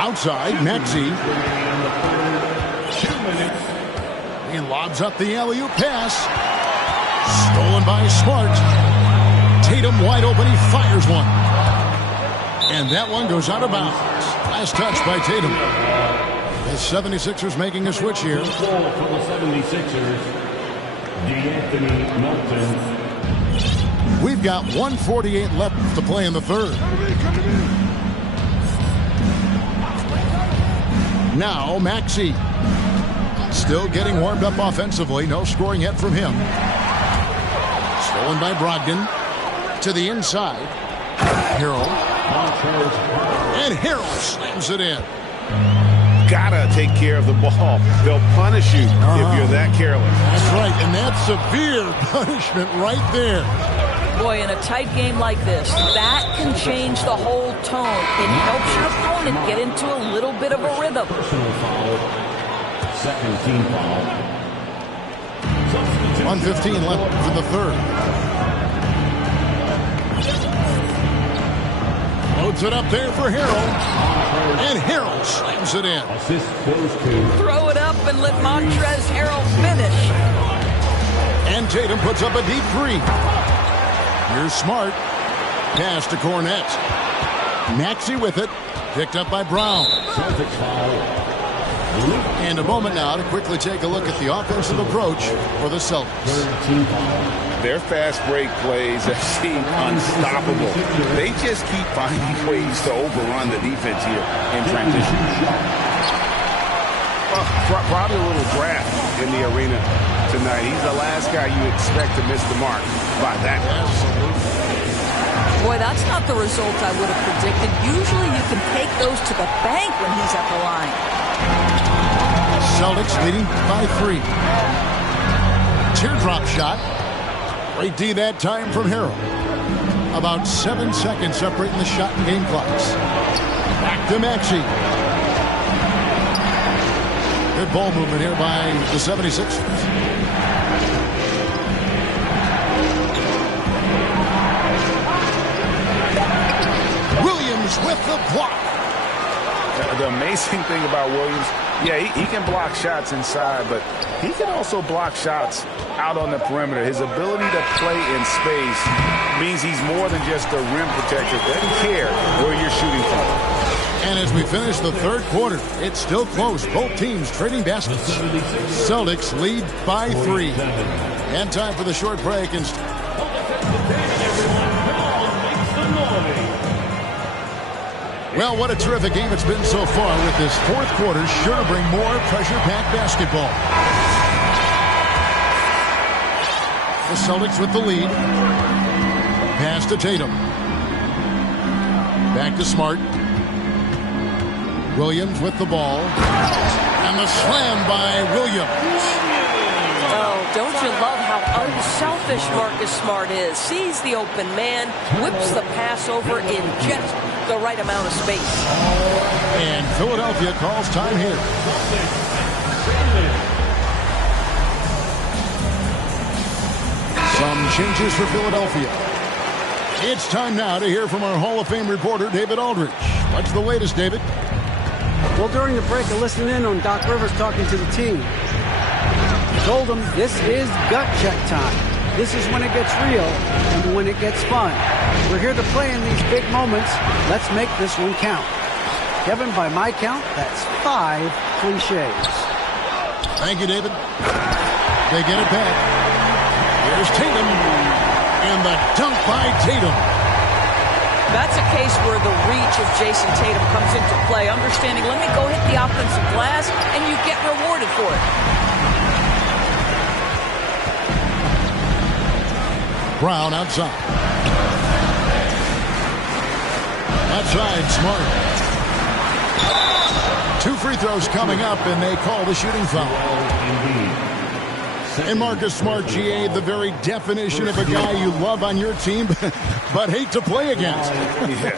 Outside, Maxey. He lobs up the alley-oop pass. Stolen by Smart. Tatum wide open. He fires one. And that one goes out of bounds. Last touch by Tatum. The 76ers making a switch here. For the 76ers, DeAnthony Melton. We've got 1:48 left to play in the third. Now Maxey still getting warmed up offensively. No scoring yet from him. Stolen by Brogdon to the inside. Harrell. And Harrell slams it in. Gotta take care of the ball. They'll punish you if you're that careless. That's right, and that's severe punishment right there. Boy, in a tight game like this, that can change the whole tone. It helps your opponent get into a little bit of a rhythm. Personal foul. Second team foul. 1:15 left for the third. Loads it up there for Harrell. And Harrell slams it in. Throw it up and let Montrezl Harrell finish. And Tatum puts up a deep three. Here's Smart. Pass to Cornette. Maxey with it. Picked up by Brown. And a moment now to quickly take a look at the offensive approach for the Celtics. Their fast break plays have seemed unstoppable. They just keep finding ways to overrun the defense here in transition. Probably a little draft in the arena tonight. He's the last guy you expect to miss the mark by that much. Boy, that's not the result I would have predicted. Usually you can take those to the bank when he's at the line. Celtics leading by 3. Teardrop shot. Great D that time from Harrell. About 7 seconds separating the shot and game clocks. Back to Maxey. Good ball movement here by the 76ers. Williams with the block. The amazing thing about Williams, yeah, he can block shots inside, but he can also block shots out on the perimeter. His ability to play in space means he's more than just a rim protector. Doesn't care where you're shooting from. And as we finish the third quarter, it's still close. Both teams trading baskets. Celtics lead by 3. And time for the short break. And well, what a terrific game it's been so far, with this fourth quarter sure to bring more pressure-packed basketball. The Celtics with the lead. Pass to Tatum. Back to Smart. Williams with the ball. And the slam by Williams. Oh, don't you love how unselfish Marcus Smart is? Sees the open man, whips the pass over in just the right amount of space. And Philadelphia calls time here. Some changes for Philadelphia. It's time now to hear from our Hall of Fame reporter, David Aldridge. What's the latest, David? Well, during the break, I listened in on Doc Rivers talking to the team. I told them this is gut check time. This is when it gets real and when it gets fun. We're here to play in these big moments. Let's make this one count. Kevin, by my count, that's 5 cliches. Thank you, David. They get it back. Here's Tatum. And the dunk by Tatum. That's a case where the reach of Jason Tatum comes into play. Understanding, let me go hit the offensive glass, and you get rewarded for it. Brown outside. Outside, Smart. 2 free throws coming up, and they call the shooting foul. And Marcus Smart, GA, the very definition of a guy you love on your team, but hate to play against. Yeah.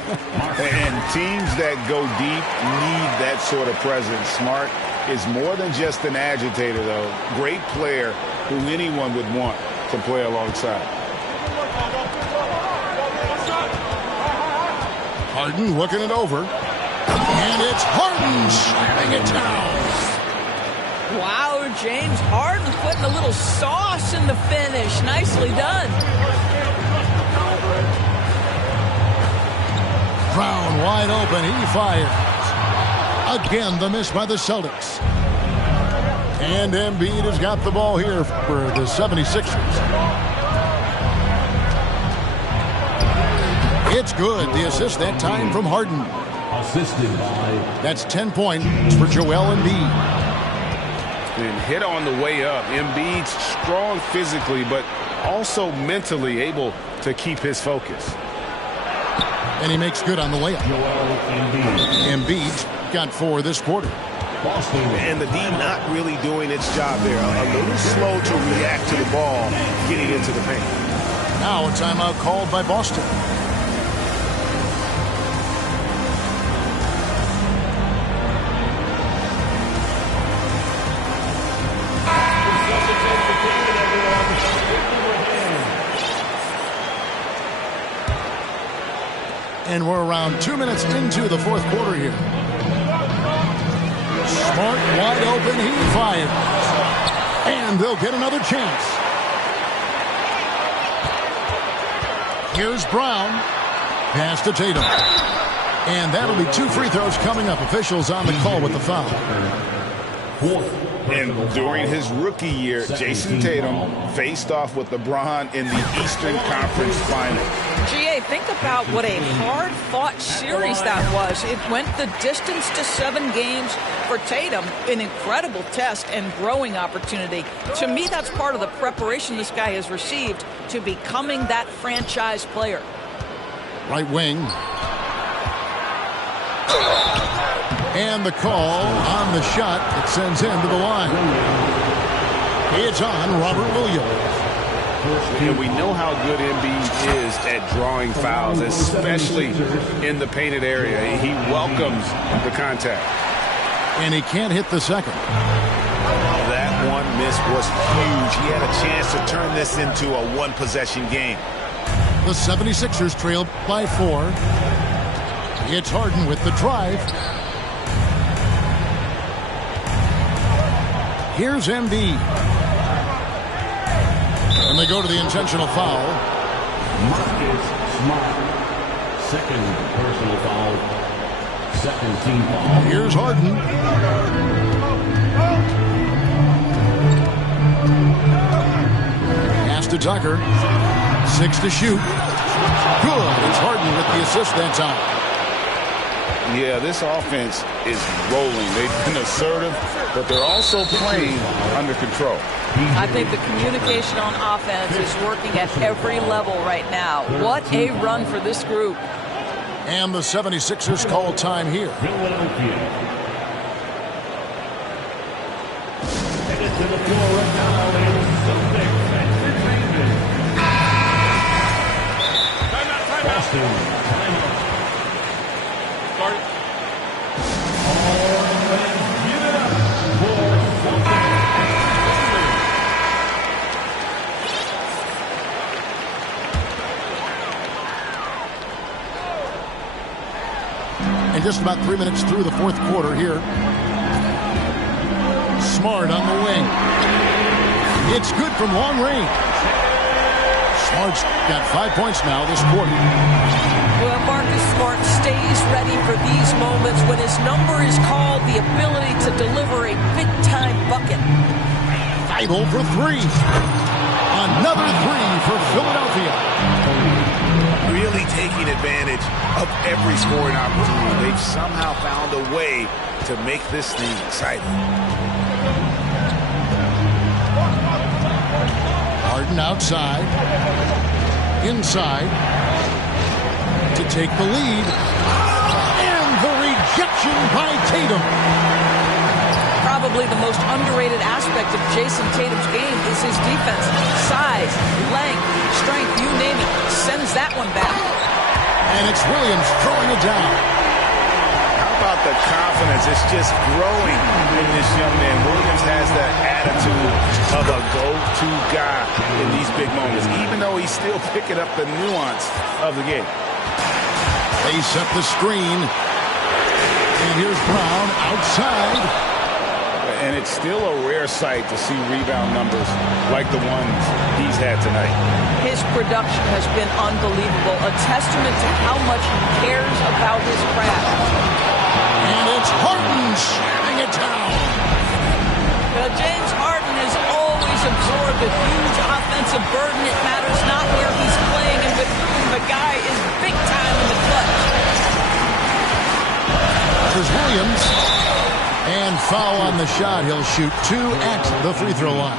And teams that go deep need that sort of presence. Smart is more than just an agitator, though. Great player who anyone would want to play alongside. Harden looking it over. And it's Harden slamming it down. Wow, James Harden putting a little sauce in the finish. Nicely done. Brown wide open. He fires. Again, the miss by the Celtics. And Embiid has got the ball here for the 76ers. It's good. The assist that time from Harden. Assisted by... That's 10 points for Joel Embiid. And hit on the way up. Embiid's strong physically, but also mentally able to keep his focus. And he makes good on the layup. Embiid's got 4 this quarter. And the D not really doing its job there. A little slow to react to the ball getting into the paint. Now a timeout called by Boston. And we're around 2 minutes into the fourth quarter here. Smart wide open. He fires. And they'll get another chance. Here's Brown. Pass to Tatum. And that'll be 2 free throws coming up. Officials on the call with the foul. And during his rookie year, Jason Tatum faced off with LeBron in the Eastern Conference Final. GA, think about what a hard-fought series that was. It went the distance to 7 games for Tatum, an incredible test and growing opportunity. To me, that's part of the preparation this guy has received to becoming that franchise player. Right wing. And the call on the shot that sends him to the line. It's on Robert Williams. And we know how good Embiid is at drawing fouls, especially in the painted area. He welcomes the contact. And he can't hit the second. That one miss was huge. He had a chance to turn this into a one-possession game. The 76ers trail by 4. It's Harden with the drive. Here's Embiid. And they go to the intentional foul. Marcus Smart. Second personal foul. Second team foul. Here's Harden. Pass to Tucker. 6 to shoot. Good. It's Harden with the assist that time. Yeah, this offense is rolling. They've been assertive, but they're also playing under control. I think the communication on offense is working at every level right now. What a run for this group. And the 76ers call time here. Philadelphia. Headed to the floor right now is Celtics Entertainment. Boston. And just about 3 minutes through the fourth quarter here. Smart on the wing. It's good from long range. Smart's got 5 points now this quarter. Well, Marcus Smart stays ready for these moments when his number is called, the ability to deliver a big-time bucket. Idle for 3. Another 3 for Philadelphia. Really taking advantage of every scoring opportunity. They've somehow found a way to make this thing exciting. Harden outside. Inside. To take the lead. And the rejection by Tatum. Probably the most underrated aspect of Jason Tatum's game is his defense. Size, length, strength, you name it. Sends that one back. And it's Williams throwing it down. How about the confidence? It's just growing in this young man. Williams has that attitude of a go-to guy in these big moments, even though he's still picking up the nuance of the game. They set the screen. And here's Brown outside. And it's still a rare sight to see rebound numbers like the ones he's had tonight. His production has been unbelievable, a testament to how much he cares about his craft. And it's Harden shutting it down. James Harden has always absorbed a huge offensive burden. It matters not where he's playing and with whom. The guy is big time in the clutch. There's Williams. And foul on the shot. He'll shoot 2 at the free throw line.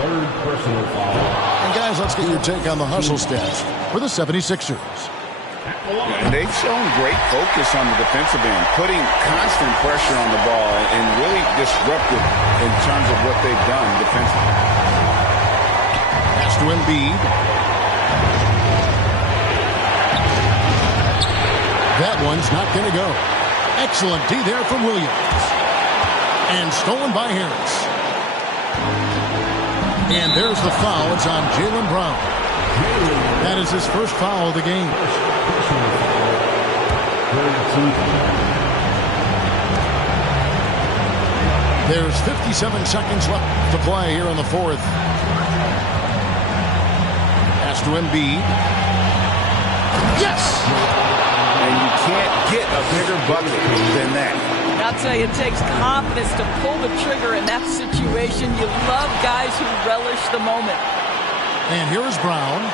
Third personal foul. And guys, let's get your take on the hustle stats for the 76ers. And they've shown great focus on the defensive end, putting constant pressure on the ball and really disruptive in terms of what they've done defensively. Pass to Embiid. That one's not going to go. Excellent D there from Williams. And stolen by Harris. And there's the foul. It's on Jaylen Brown. That is his first foul of the game. There's 57 seconds left to play here in the fourth. Pass to Embiid. Yes! And you can't get a bigger bucket than that. I'll tell you, it takes confidence to pull the trigger in that situation. You love guys who relish the moment. And here is Brown.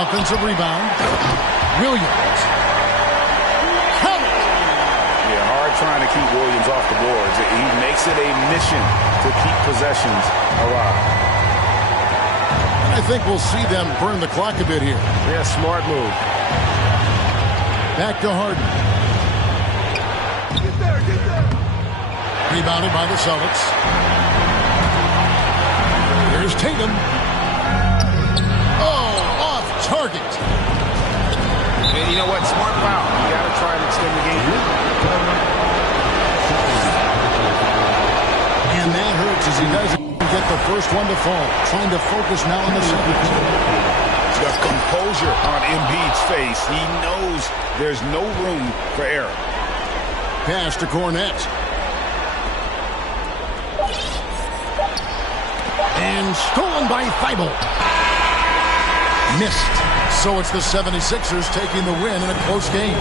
Offensive rebound. Williams. Count it. Yeah, hard trying to keep Williams off the boards. He makes it a mission to keep possessions alive. I think we'll see them burn the clock a bit here. Yeah, smart move. Back to Harden. Get there, get there. Rebounded by the Celtics. Here's Tatum. Oh, off target. And you know what? Smart foul. You got to try and extend the game. And that hurts as he doesn't get the first one to fall. Trying to focus now on the second. The composure on Embiid's face. He knows there's no room for error. Pass to Cornette. And stolen by Thibault. Missed. So it's the 76ers taking the win in a close game.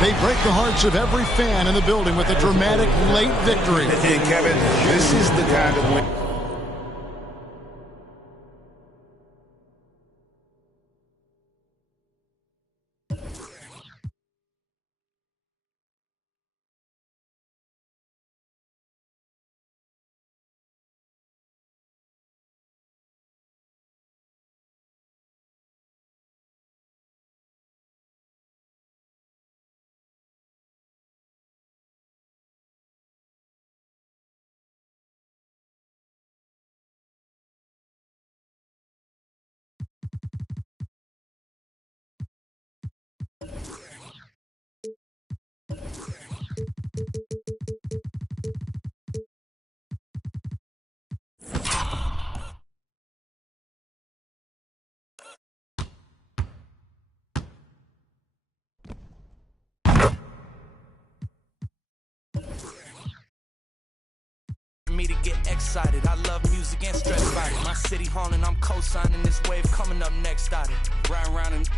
They break the hearts of every fan in the building with a dramatic late victory. And Kevin, this is the kind of win. Me to get excited. I love music and stress about it. My city haunting, I'm co-signing this wave coming up next. Riding around and